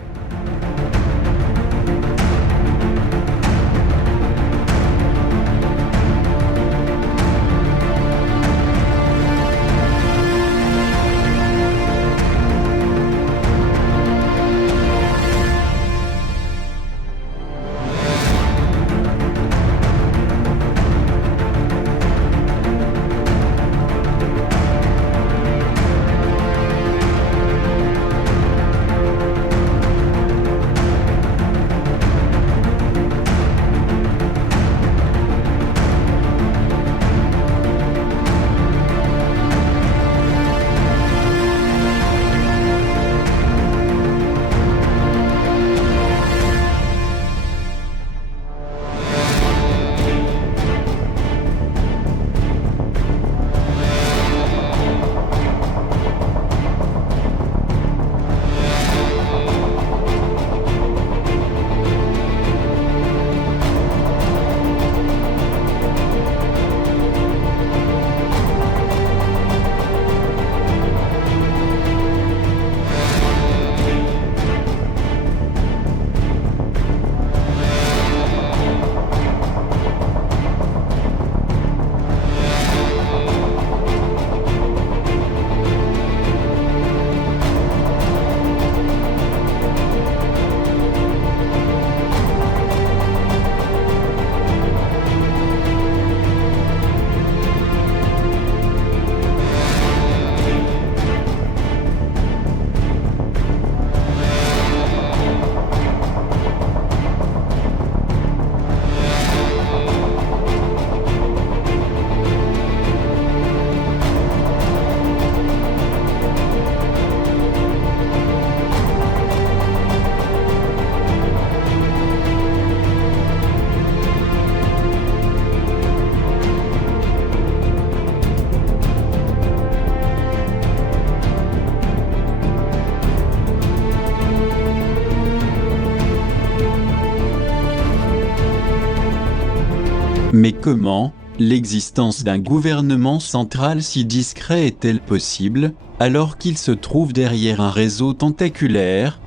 Mais comment l'existence d'un gouvernement central si discret est-elle possible, alors qu'il se trouve derrière un réseau tentaculaire,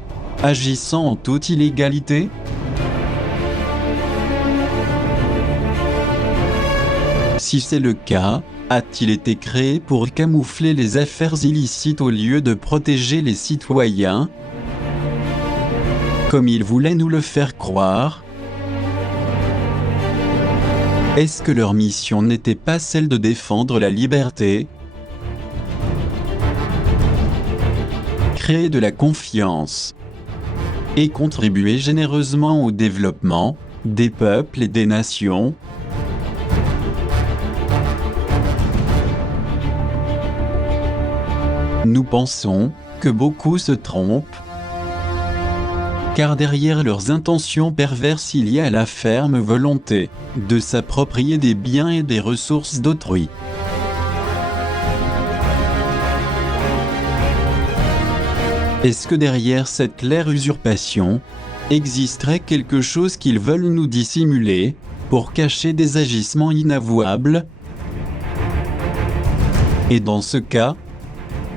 agissant en toute illégalité ? Si c'est le cas, a-t-il été créé pour camoufler les affaires illicites au lieu de protéger les citoyens, comme il voulait nous le faire croire ? Est-ce que leur mission n'était pas celle de défendre la liberté ? Créer de la confiance et contribuer généreusement au développement des peuples et des nations ? Nous pensons que beaucoup se trompent, car derrière leurs intentions perverses il y a la ferme volonté de s'approprier des biens et des ressources d'autrui. Est-ce que derrière cette claire usurpation, existerait quelque chose qu'ils veulent nous dissimuler, pour cacher des agissements inavouables ? Et dans ce cas,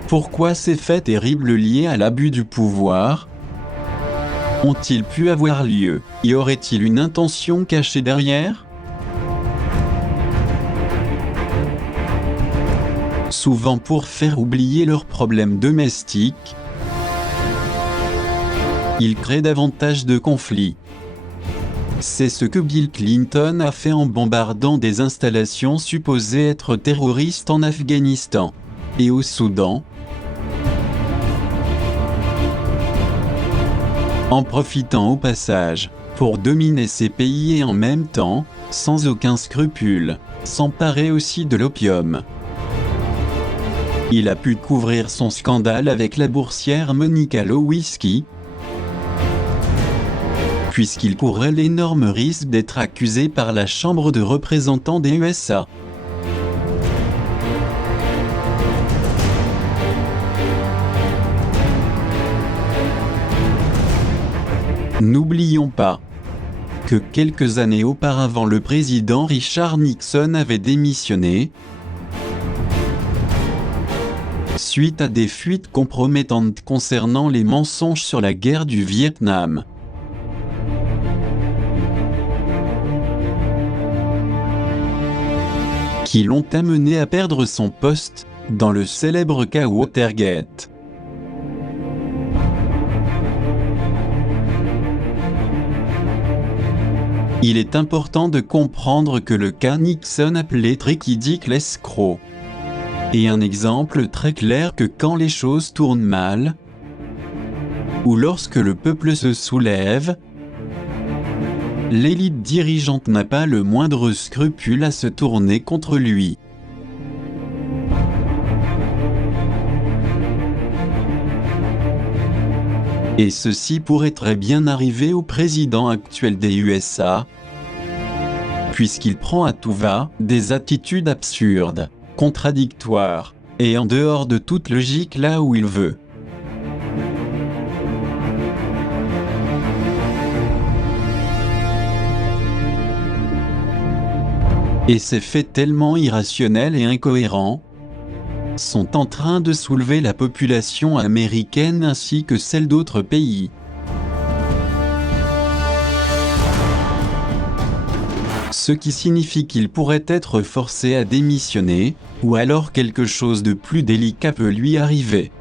pourquoi ces faits terribles liés à l'abus du pouvoir ont-ils pu avoir lieu ? Y aurait-il une intention cachée derrière ? Souvent pour faire oublier leurs problèmes domestiques, ils créent davantage de conflits. C'est ce que Bill Clinton a fait en bombardant des installations supposées être terroristes en Afghanistan et au Soudan, en profitant au passage pour dominer ces pays et en même temps, sans aucun scrupule, s'emparer aussi de l'opium. Il a pu couvrir son scandale avec la boursière Monica Lewinsky, puisqu'il courait l'énorme risque d'être accusé par la Chambre de représentants des USA. N'oublions pas que quelques années auparavant le président Richard Nixon avait démissionné suite à des fuites compromettantes concernant les mensonges sur la guerre du Vietnam. Qui l'ont amené à perdre son poste, dans le célèbre cas Watergate. Il est important de comprendre que le cas Nixon appelé Tricky Dick l'escroc est un exemple très clair que quand les choses tournent mal, ou lorsque le peuple se soulève, l'élite dirigeante n'a pas le moindre scrupule à se tourner contre lui. Et ceci pourrait très bien arriver au président actuel des USA, puisqu'il prend à tout va des attitudes absurdes, contradictoires, et en dehors de toute logique là où il veut. Et ces faits tellement irrationnels et incohérents sont en train de soulever la population américaine ainsi que celle d'autres pays. Ce qui signifie qu'il pourrait être forcé à démissionner, ou alors quelque chose de plus délicat peut lui arriver.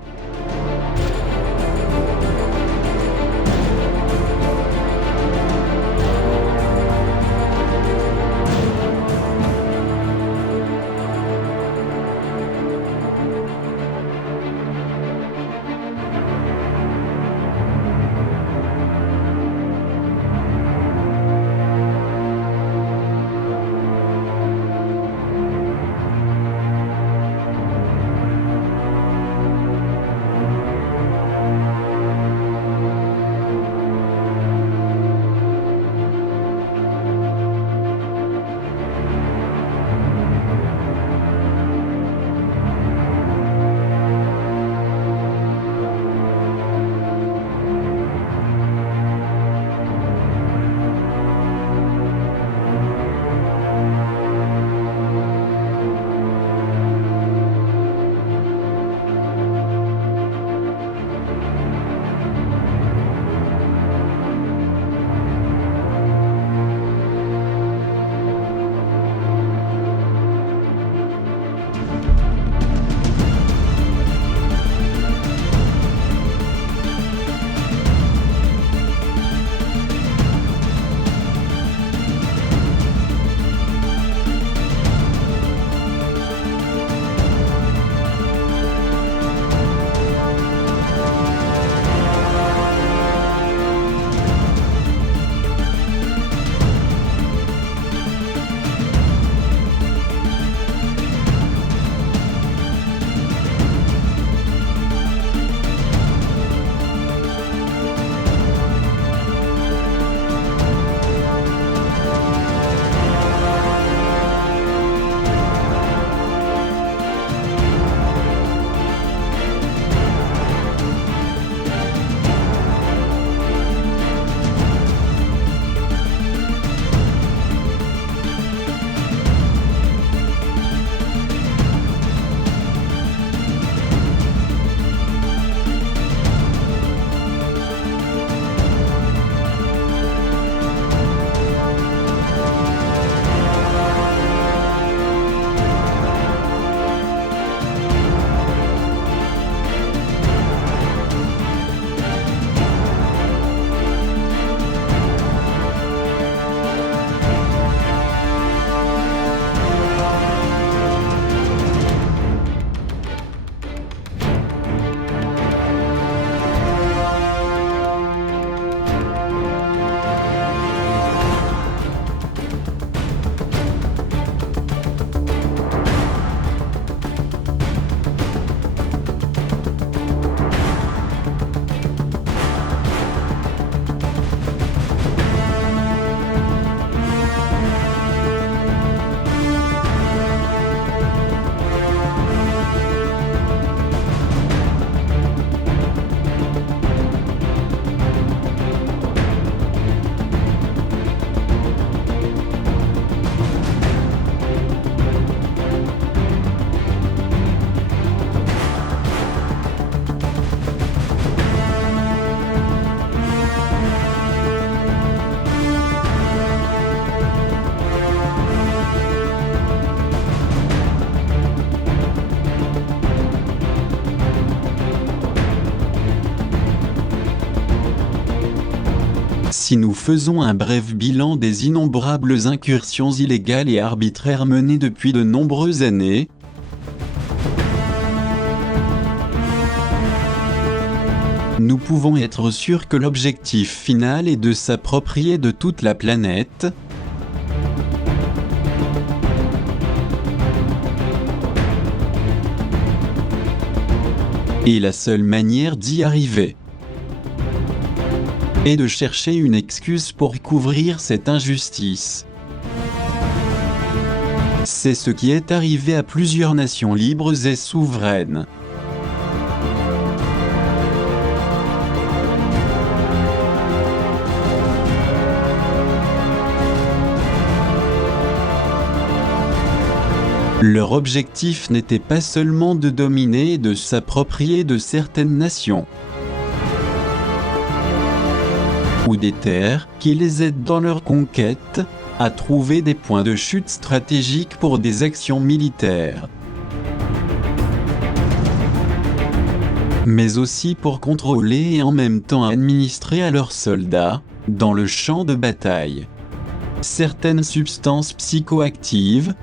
Si nous faisons un bref bilan des innombrables incursions illégales et arbitraires menées depuis de nombreuses années, nous pouvons être sûrs que l'objectif final est de s'approprier de toute la planète, et la seule manière d'y arriver est de chercher une excuse pour couvrir cette injustice. C'est ce qui est arrivé à plusieurs nations libres et souveraines. Leur objectif n'était pas seulement de dominer et de s'approprier de certaines nations ou des terres qui les aident dans leur conquête, à trouver des points de chute stratégiques pour des actions militaires, mais aussi pour contrôler et en même temps administrer à leurs soldats, dans le champ de bataille, certaines substances psychoactives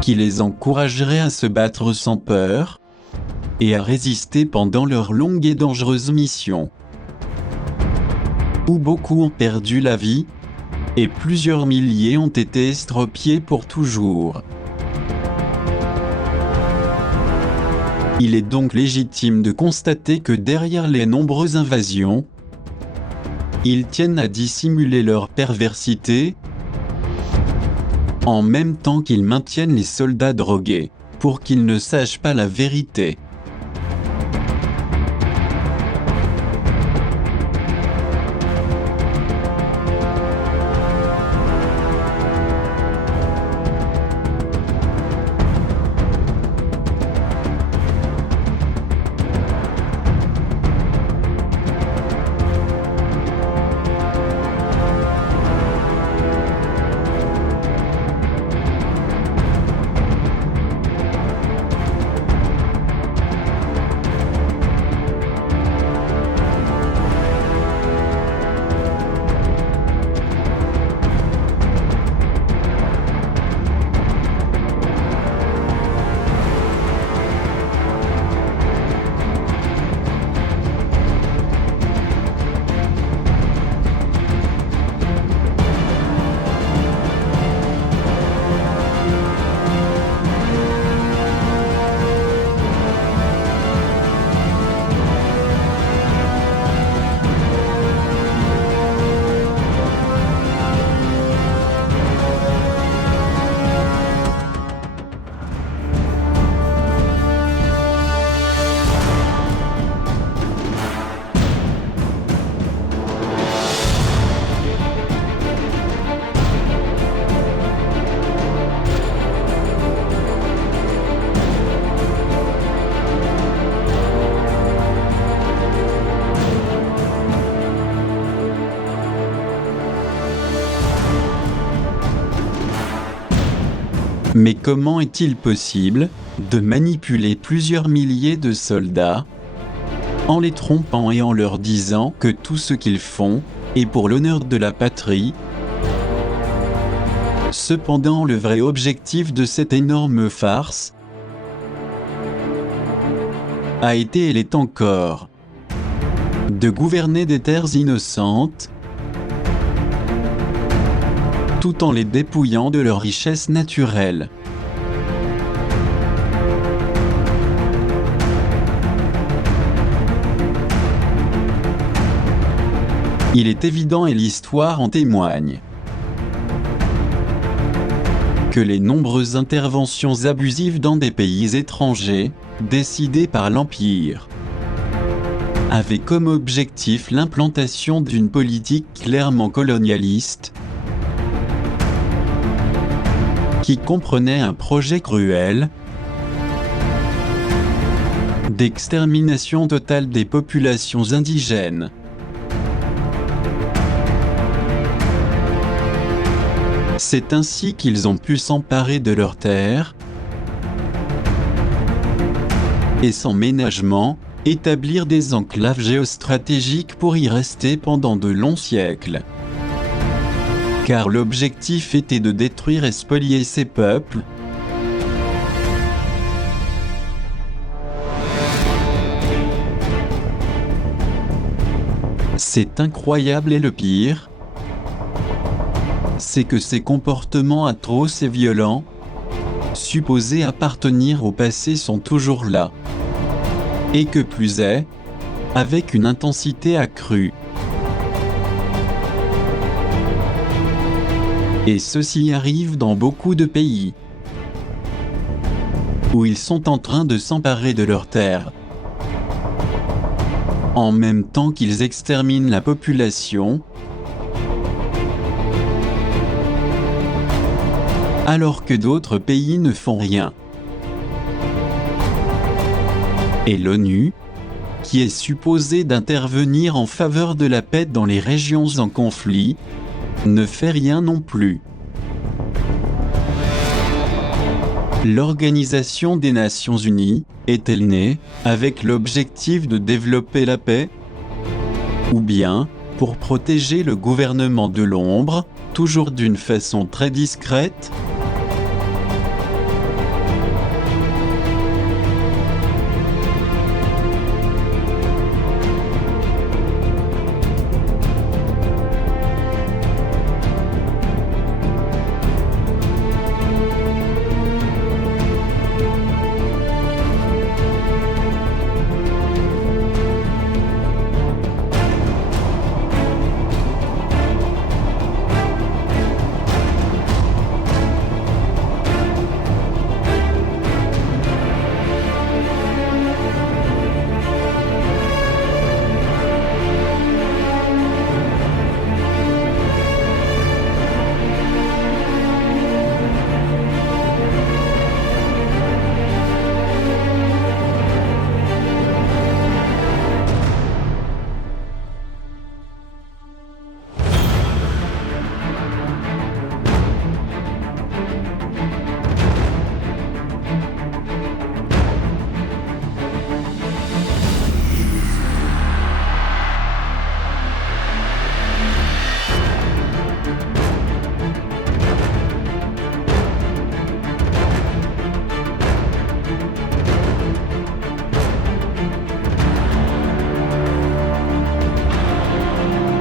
qui les encourageraient à se battre sans peur et à résister pendant leur longue et dangereuse mission, où beaucoup ont perdu la vie et plusieurs milliers ont été estropiés pour toujours. Il est donc légitime de constater que derrière les nombreuses invasions, ils tiennent à dissimuler leur perversité, en même temps qu'ils maintiennent les soldats drogués, pour qu'ils ne sachent pas la vérité. Mais comment est-il possible de manipuler plusieurs milliers de soldats en les trompant et en leur disant que tout ce qu'ils font est pour l'honneur de la patrie? Cependant, le vrai objectif de cette énorme farce a été et l'est encore de gouverner des terres innocentes tout en les dépouillant de leurs richesses naturelles. Il est évident, et l'histoire en témoigne, que les nombreuses interventions abusives dans des pays étrangers, décidées par l'Empire, avaient comme objectif l'implantation d'une politique clairement colonialiste, qui comprenait un projet cruel d'extermination totale des populations indigènes. C'est ainsi qu'ils ont pu s'emparer de leurs terres et sans ménagement établir des enclaves géostratégiques pour y rester pendant de longs siècles. Car l'objectif était de détruire et spolier ces peuples. C'est incroyable et le pire, c'est que ces comportements atroces et violents, supposés appartenir au passé, sont toujours là. Et que plus est, avec une intensité accrue. Et ceci arrive dans beaucoup de pays, où ils sont en train de s'emparer de leurs terres, en même temps qu'ils exterminent la population, alors que d'autres pays ne font rien. Et l'ONU, qui est supposée d'intervenir en faveur de la paix dans les régions en conflit, ne fait rien non plus. L'Organisation des Nations Unies est-elle née avec l'objectif de développer la paix? Ou bien pour protéger le gouvernement de l'ombre, toujours d'une façon très discrète?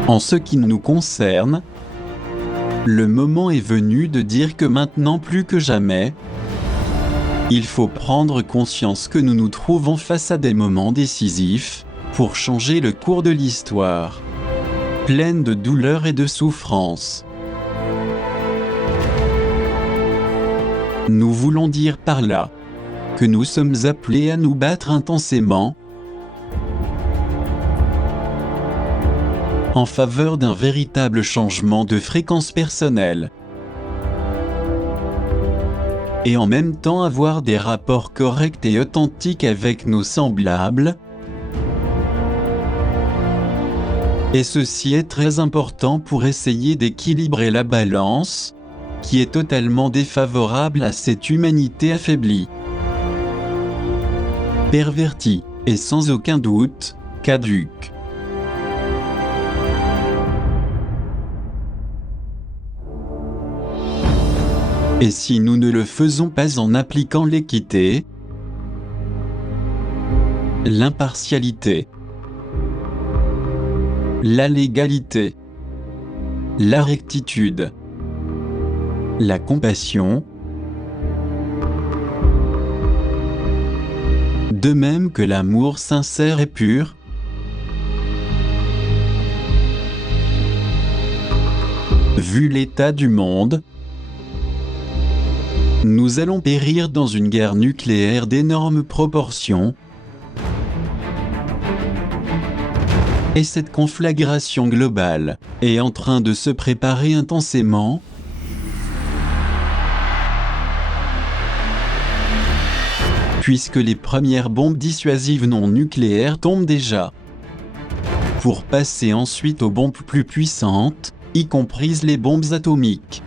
En ce qui nous concerne, le moment est venu de dire que maintenant plus que jamais, il faut prendre conscience que nous nous trouvons face à des moments décisifs pour changer le cours de l'histoire, pleine de douleur et de souffrance. Nous voulons dire par là que nous sommes appelés à nous battre intensément en faveur d'un véritable changement de fréquence personnelle. Et en même temps avoir des rapports corrects et authentiques avec nos semblables. Et ceci est très important pour essayer d'équilibrer la balance, qui est totalement défavorable à cette humanité affaiblie, pervertie, et sans aucun doute, caduque. Et si nous ne le faisons pas en appliquant l'équité, l'impartialité, la légalité, la rectitude, la compassion, de même que l'amour sincère et pur, vu l'état du monde, nous allons périr dans une guerre nucléaire d'énormes proportions. Et cette conflagration globale est en train de se préparer intensément. Puisque les premières bombes dissuasives non nucléaires tombent déjà. Pour passer ensuite aux bombes plus puissantes, y compris les bombes atomiques.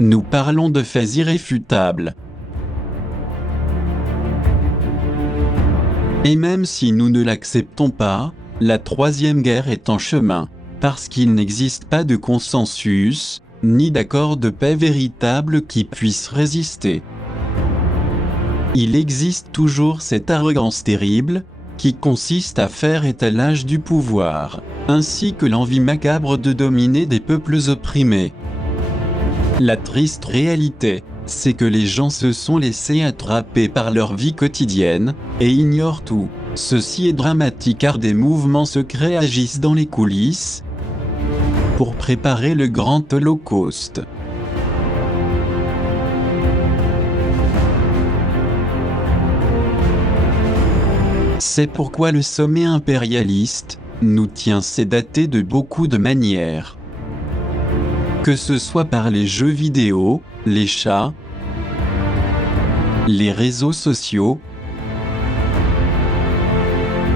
Nous parlons de faits irréfutables. Et même si nous ne l'acceptons pas, la troisième guerre est en chemin, parce qu'il n'existe pas de consensus, ni d'accord de paix véritable qui puisse résister. Il existe toujours cette arrogance terrible, qui consiste à faire étalage du pouvoir, ainsi que l'envie macabre de dominer des peuples opprimés. La triste réalité, c'est que les gens se sont laissés attraper par leur vie quotidienne, et ignorent tout. Ceci est dramatique car des mouvements secrets agissent dans les coulisses pour préparer le grand holocauste. C'est pourquoi le sommet impérialiste nous tient sédatés de beaucoup de manières. Que ce soit par les jeux vidéo, les chats, les réseaux sociaux,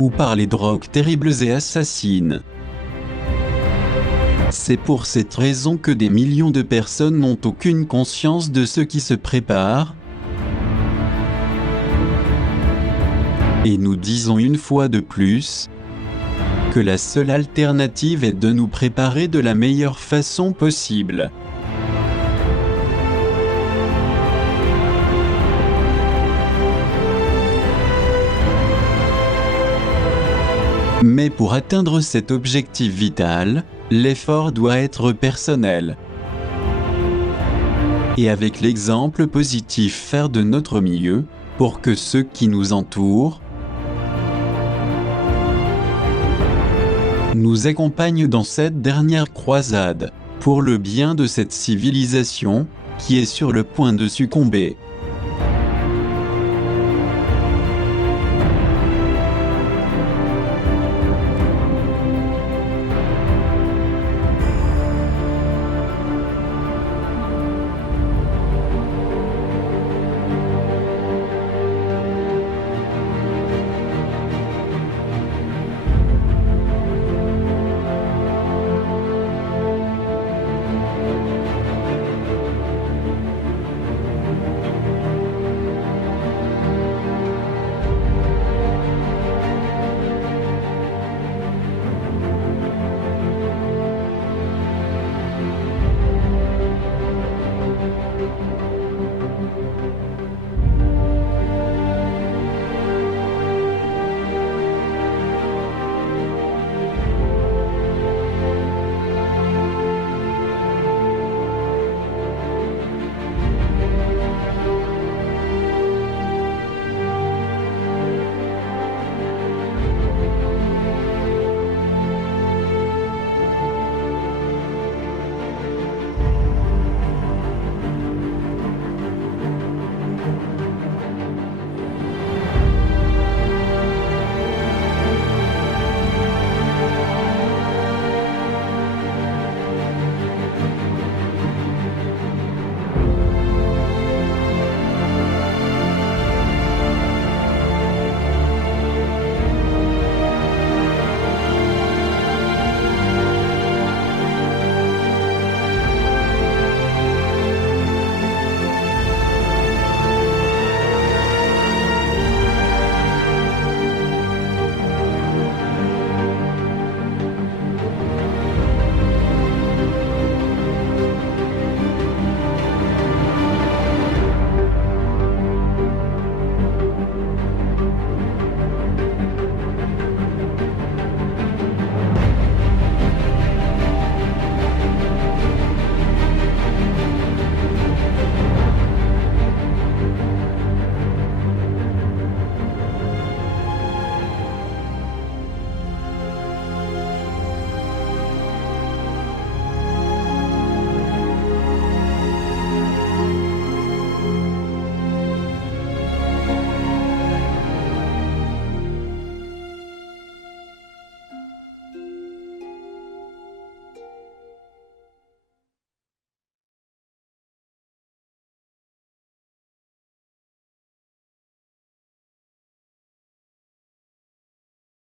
ou par les drogues terribles et assassines. C'est pour cette raison que des millions de personnes n'ont aucune conscience de ce qui se prépare. Et nous disons une fois de plus que la seule alternative est de nous préparer de la meilleure façon possible. Mais pour atteindre cet objectif vital, l'effort doit être personnel. Et avec l'exemple positif, faire de notre mieux pour que ceux qui nous entourent nous accompagnent dans cette dernière croisade, pour le bien de cette civilisation, qui est sur le point de succomber.